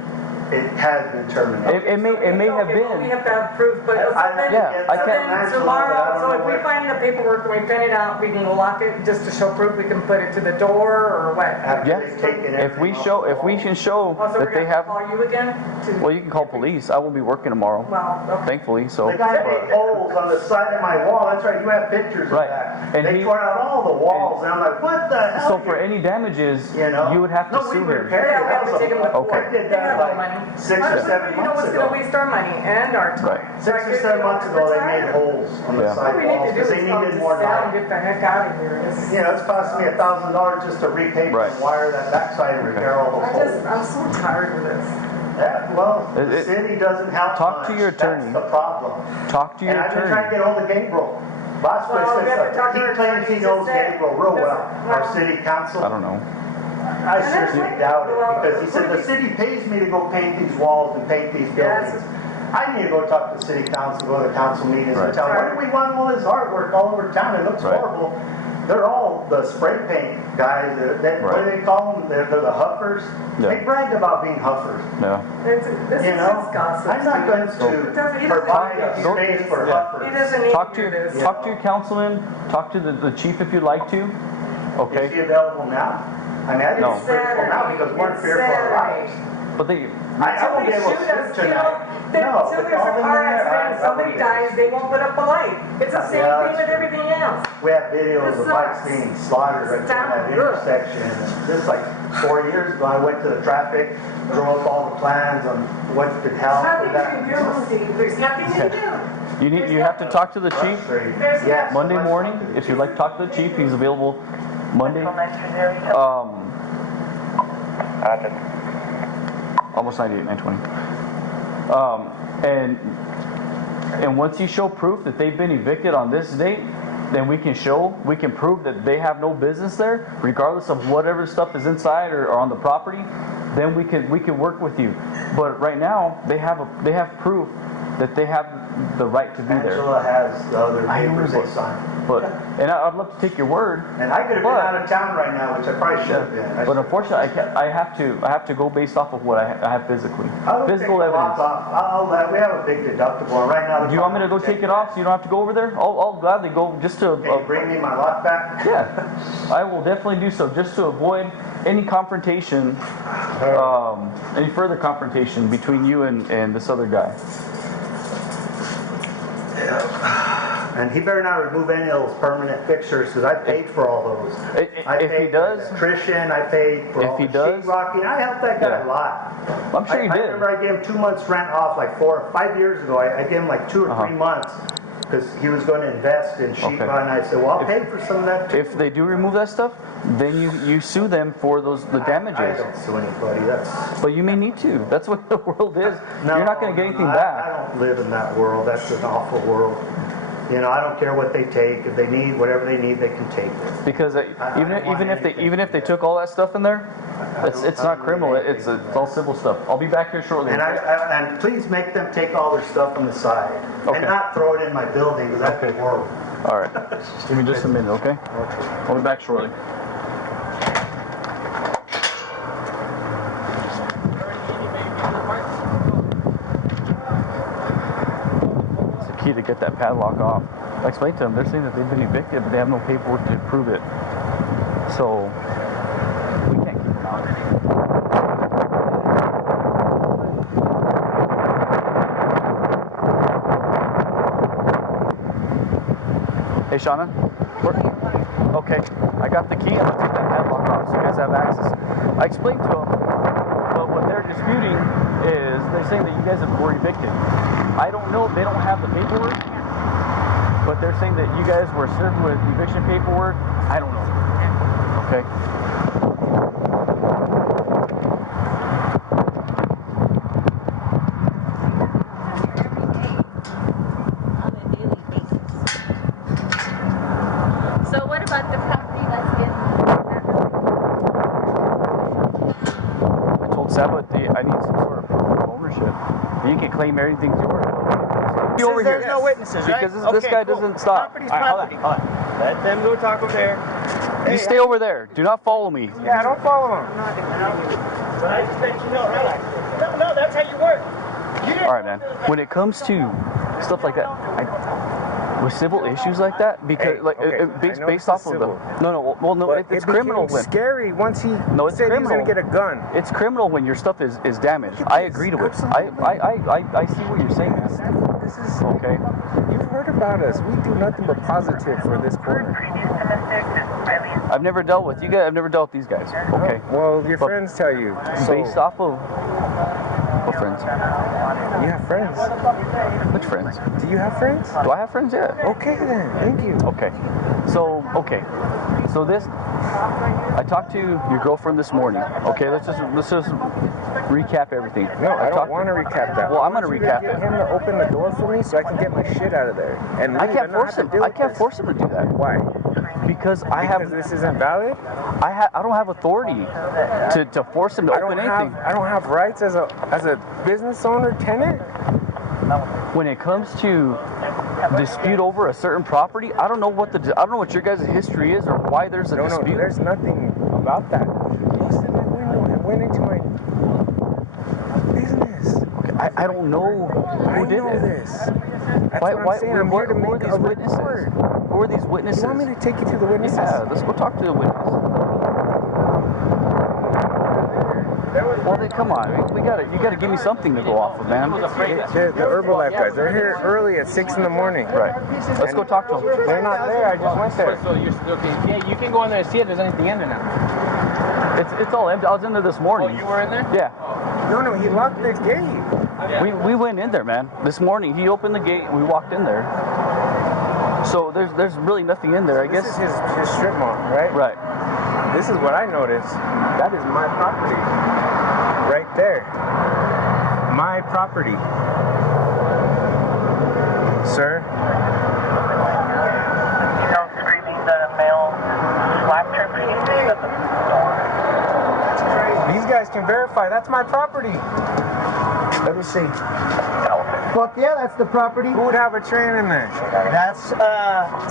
It has been terminated. It may have Okay, well, we been. have to have proof, but I then, Yeah, I so can't- then Angela, tomorrow, but I don't so know if we what- find the paperwork and we print it out, we can lock it just to show proof, we can put it to the door or what? After Yeah. they've taken If we everything can show Oh, so we're that they gonna have, call you again? well, you can call police. I won't be working tomorrow, Well, okay. thankfully. So. The guy made holes on the side of my wall. That's right, you have pictures Right. of that. And they he- tore out all the walls, and I'm like, what the hell? So for any damages, You know? you would have to No, we sue him. repaired Yeah, it. we have That to was take him to a- court. I did They have that no like money. money. 6 How or does 7 everybody know months what's gonna ago. waste our money and our time? 6 or 7 months ago, they made holes on the Yeah. side What we need walls to do because is they probably needed just more sell and light. get the heck out of here. It's- You know, it's costing me $1,000 just to repaper Right. and wire that backside and repair all the holes. I'm so tired of this. Yeah, well, It- the city doesn't help Talk much. to your attorney. That's the problem. Talk to your And I've been trying to attorney. get hold of Gabriel. Vasquez Well, we have to talk to he our claims he attorney, knows just say- Gabriel real well, our well- city council. I don't know. I And that's seriously like- doubt it, well, because he said what the do city pays me to go paint these walls and paint these Yes. buildings. I need to go talk to city council, go to the council meetings and Right. tell them, why do we want all this artwork all over town? It looks Right. horrible. They're all the spray paint guys, what do Right. they call them? They're the huffers. Yeah. They brag about being huffers. Yeah. This You is know, just gossip. I'm not going He doesn't to provide need a to space for Yeah. huffers. He doesn't need Talk to to hear your this. talk to your councilman. Talk to the chief if you'd like to. Is Okay. he available now? I mean, I think No. it's critical now because we're in It's fear for our Saturday. lives. But they. I won't be Somebody able to shoot sleep us, you tonight. know, No, so with there's all a in car there, accident, I somebody won't be able to dies, they won't put up a light. It's the same Yeah, thing that's with true. everything else. We have videos This of bikes sucks. being slaughtered right there in that Sounds good. intersection. And this is like 4 years ago, I went to the traffic, drew up all the plans on what could help There's with nothing you that. can do, Steve, there's nothing you can do. You have to talk to the chief There's Yes. Monday morning. If you'd like to talk to the chief, he's available Monday. Almost 98, 920. And once you show proof that they've been evicted on this date, then we can prove that they have no business there, regardless of whatever stuff is inside or on the property. Then we can work with you. But right now they have proof that they have the right to be there. Angela has the other I know, papers they signed. And I'd love to take your word. And I could have been out of town right now, which I probably should have been. But unfortunately, I have to go based off of what I have physically. Physical evidence. We have a big deductible, and right now. Do you want me to go take it off so you don't have to go over there? I'll gladly go just to. Can you bring me my lock back? Yeah, I will definitely do so, just to avoid any confrontation, any further confrontation between you and this other guy. And he better not remove any of those permanent fixtures, because I paid for all those. I If he paid does, for the electrician, I paid for If all he the does, sheetrocking. I helped that guy yeah. a lot. I'm sure you I did. remember I gave him 2 months rent off like 4 or 5 years ago. I gave him like 2 or 3 months because he was going to invest in sheetrock, and I said, well, I'll pay for some of that too. If they do remove that stuff, then you sue them for the I damages. don't sue anybody. That's But you may need to. That's what the world is. No, You're not going to get anything I back. don't live in that world. That's an awful world. You know, I don't care what they take. If they need whatever they need, they can take it. Because I don't want even if they took all that stuff in there, it's not criminal. It's all civil stuff. I'll be back here shortly. And and please make them take all their stuff on the side Okay. and not throw it in my building, because that'd be horrible. All right. Give me just a minute, okay? I'll be back shortly. It's the key to get that padlock off. I explained to them, they're saying that they've been evicted, but they have no paperwork to prove it. So, we can't keep them out. Hey, Shauna? Okay, I got the key. I'm gonna take that padlock off so you guys have access. I explained to them, but what they're disputing is they're saying that you guys were evicted. I don't know, they don't have the paperwork, but they're saying that you guys were served with eviction paperwork. I don't know. Okay. So what about the property that's in? I told Saba I need some sort of proof of ownership. You can claim everything's yours. Be over There's here. no witnesses, right? Because this Okay, guy cool. doesn't stop. Property's All right, property. Hold on. Let them go talk over there. You stay over there. Do not follow me. Yeah, don't follow him. But I just let you know, right? No, that's how you work. All right, man. When it comes to stuff like that, with civil issues like that, because based off of the no, it's criminal. When scary once he it's said criminal. he was gonna get a gun. It's criminal when your stuff is damaged. I agree to it. I see what you're saying, man. This is Okay. You've heard about us. We do nothing but positive for this corner. I've never dealt with you guys. I've never dealt with these guys. Okay. Well, your friends tell you. Based off of friends. You have friends? Which friends? Do you have friends? Do I have friends? Yeah. Okay then, thank you. Okay. So this, I talked to your girlfriend this morning. Okay, let's just recap everything. No, I don't want to recap that. Well, I'm gonna recap get it. him to open the door for me so I can get my shit out of there. And I leave can't and not force have him. to deal I with can't this. force him to do that. Why? Because Because this isn't valid? I don't have authority to force him to open anything. I don't have rights as a business owner, tenant? When it comes to dispute over a certain property, I don't know what your guys' history is or why there's a dispute. No, there's nothing about that. Busted my window and went into my business. Okay, I don't know who did know it. this. That's what I'm saying. I'm here to who are make these a witnesses? report. Who are these witnesses? You want me to take you to the witnesses? Yeah, let's go talk to the witnesses. Well, then come on, you gotta give me something to go off of, man. The Herbalife guys, they're here early at 6 in the morning. Right. Let's go talk to them. They're not there. I just went there. So you're okay. Yeah, you can go in there and see if there's anything in there now. It's all empty. I was in there this morning. Oh, you were in there? Yeah. No, he locked the gate. We went in there, man. This morning he opened the gate and we walked in there. So there's really nothing in there, I guess. This is his strip mall, right? Right. This is what I noticed. That is my property. Right there. My property. Sir? You know, screaming that a male slapped her previously at the door. These guys can verify. That's my property. Let me see. Fuck yeah, that's the property. Who would have a train in there? That's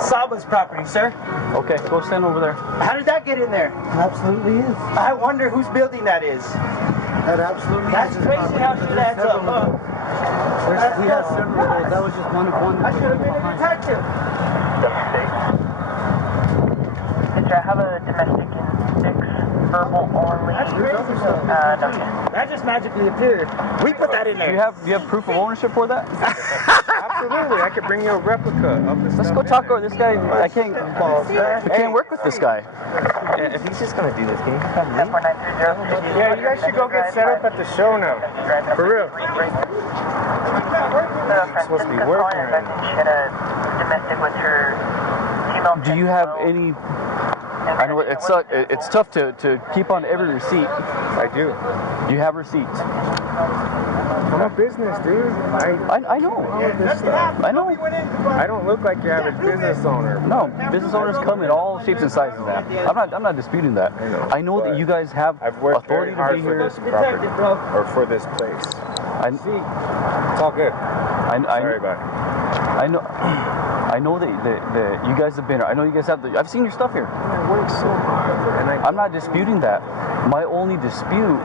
Saba's property, sir. Okay, go stand over there. How did that get in there? Absolutely is. I wonder whose building that is. That absolutely That's is. crazy how shit adds up. We have several of those. That was just one. I should have been a detective. I have a domestic in 6, verbal only. That's crazy. That just magically appeared. We put that in there. Do you have proof of ownership for that? Absolutely. I could bring you a replica of the Let's stuff go in talk there. over this guy. I can't work with this guy. Yeah, if he's just gonna do this, can you come leave? Yeah, you guys should go get set up at the show now. For real. I'm supposed to be working right now. She had a domestic with her female. Do you have any? I know it's tough to keep on every receipt. I do. Do you have receipts? I'm a business, dude. I know. I know. I don't look like your average business owner. No, business owners come in all shapes and sizes, man. I'm not disputing that. I know that you guys have I've worked very authority hard to be for here. this property or for this place. See, it's all good. Sorry about it. I know that you guys have been. I know you guys have. I've seen your stuff here. I work so hard, and I'm not disputing that. My only dispute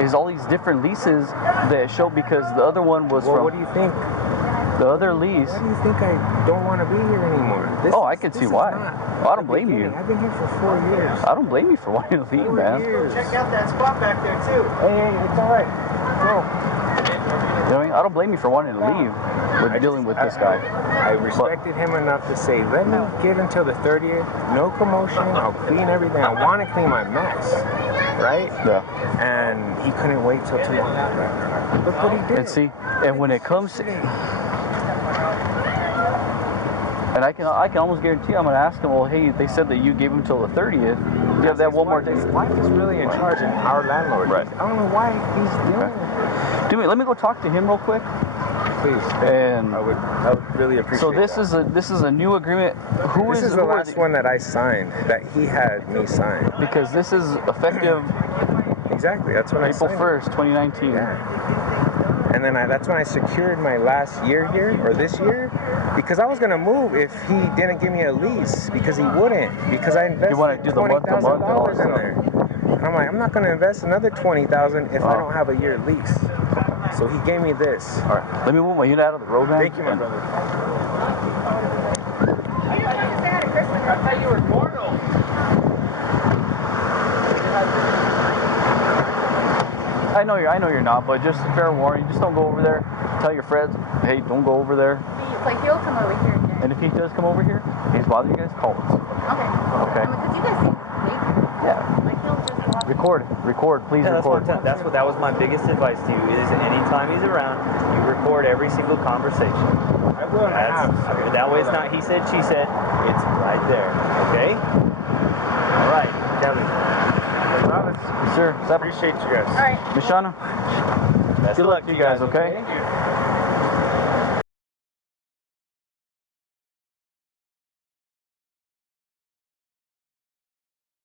is all these different leases that show, because the other one was Well, from. what do you think? The other lease. Why do you think I don't want to be here anymore? I can see why. I don't blame you. I've been here for 4 years. I don't blame you for wanting to leave, man. Check out that spot back there too. Hey, it's all right. Go. You know what I mean? I don't blame you for wanting to leave with dealing with this guy. I respected him enough to say, let me get until the 30th, no commotion, I'll clean everything. I want to clean my mess, right? Yeah. And he couldn't wait till tomorrow. Look what he did. And see, and when it comes to, and I can almost guarantee I'm going to ask him, well, hey, they said that you gave him till the 30th. You have that one more day. His wife is really in charge and our landlord. Right. I don't know why he's doing it. Do me. Let me go talk to him real quick. Please. And I would really appreciate so this is a new agreement. This is the last one that I signed, that he had me sign. Because this is effective. Exactly. That's when April I signed 1st, 2019. Yeah. And then that's when I secured my last year here, or this year, because I was gonna move if he didn't give me a lease, because he wouldn't, because I invested $20,000 in there. And I'm like, I'm not gonna invest another $20,000 if I don't have a year lease. So he gave me this. All right, let me move my unit out of the road, man. Thank you, my brother. I thought you were Gordo. I know you're not, but just fair warning, just don't go over there. Tell your friends, hey, don't go over there. Like he'll come over here again. And if he does come over here, he's bothering you guys, call us. Okay. Okay. Because you guys seem to be Yeah. like he'll just Record, please Yeah, record. that was my biggest advice to you is anytime he's around, you record every single conversation. I will have. That way it's not he said, she said, it's right there, okay? All right, Kevin. Gonzalez, Sure. appreciate you guys. All right. Mishana, good luck to you guys, okay?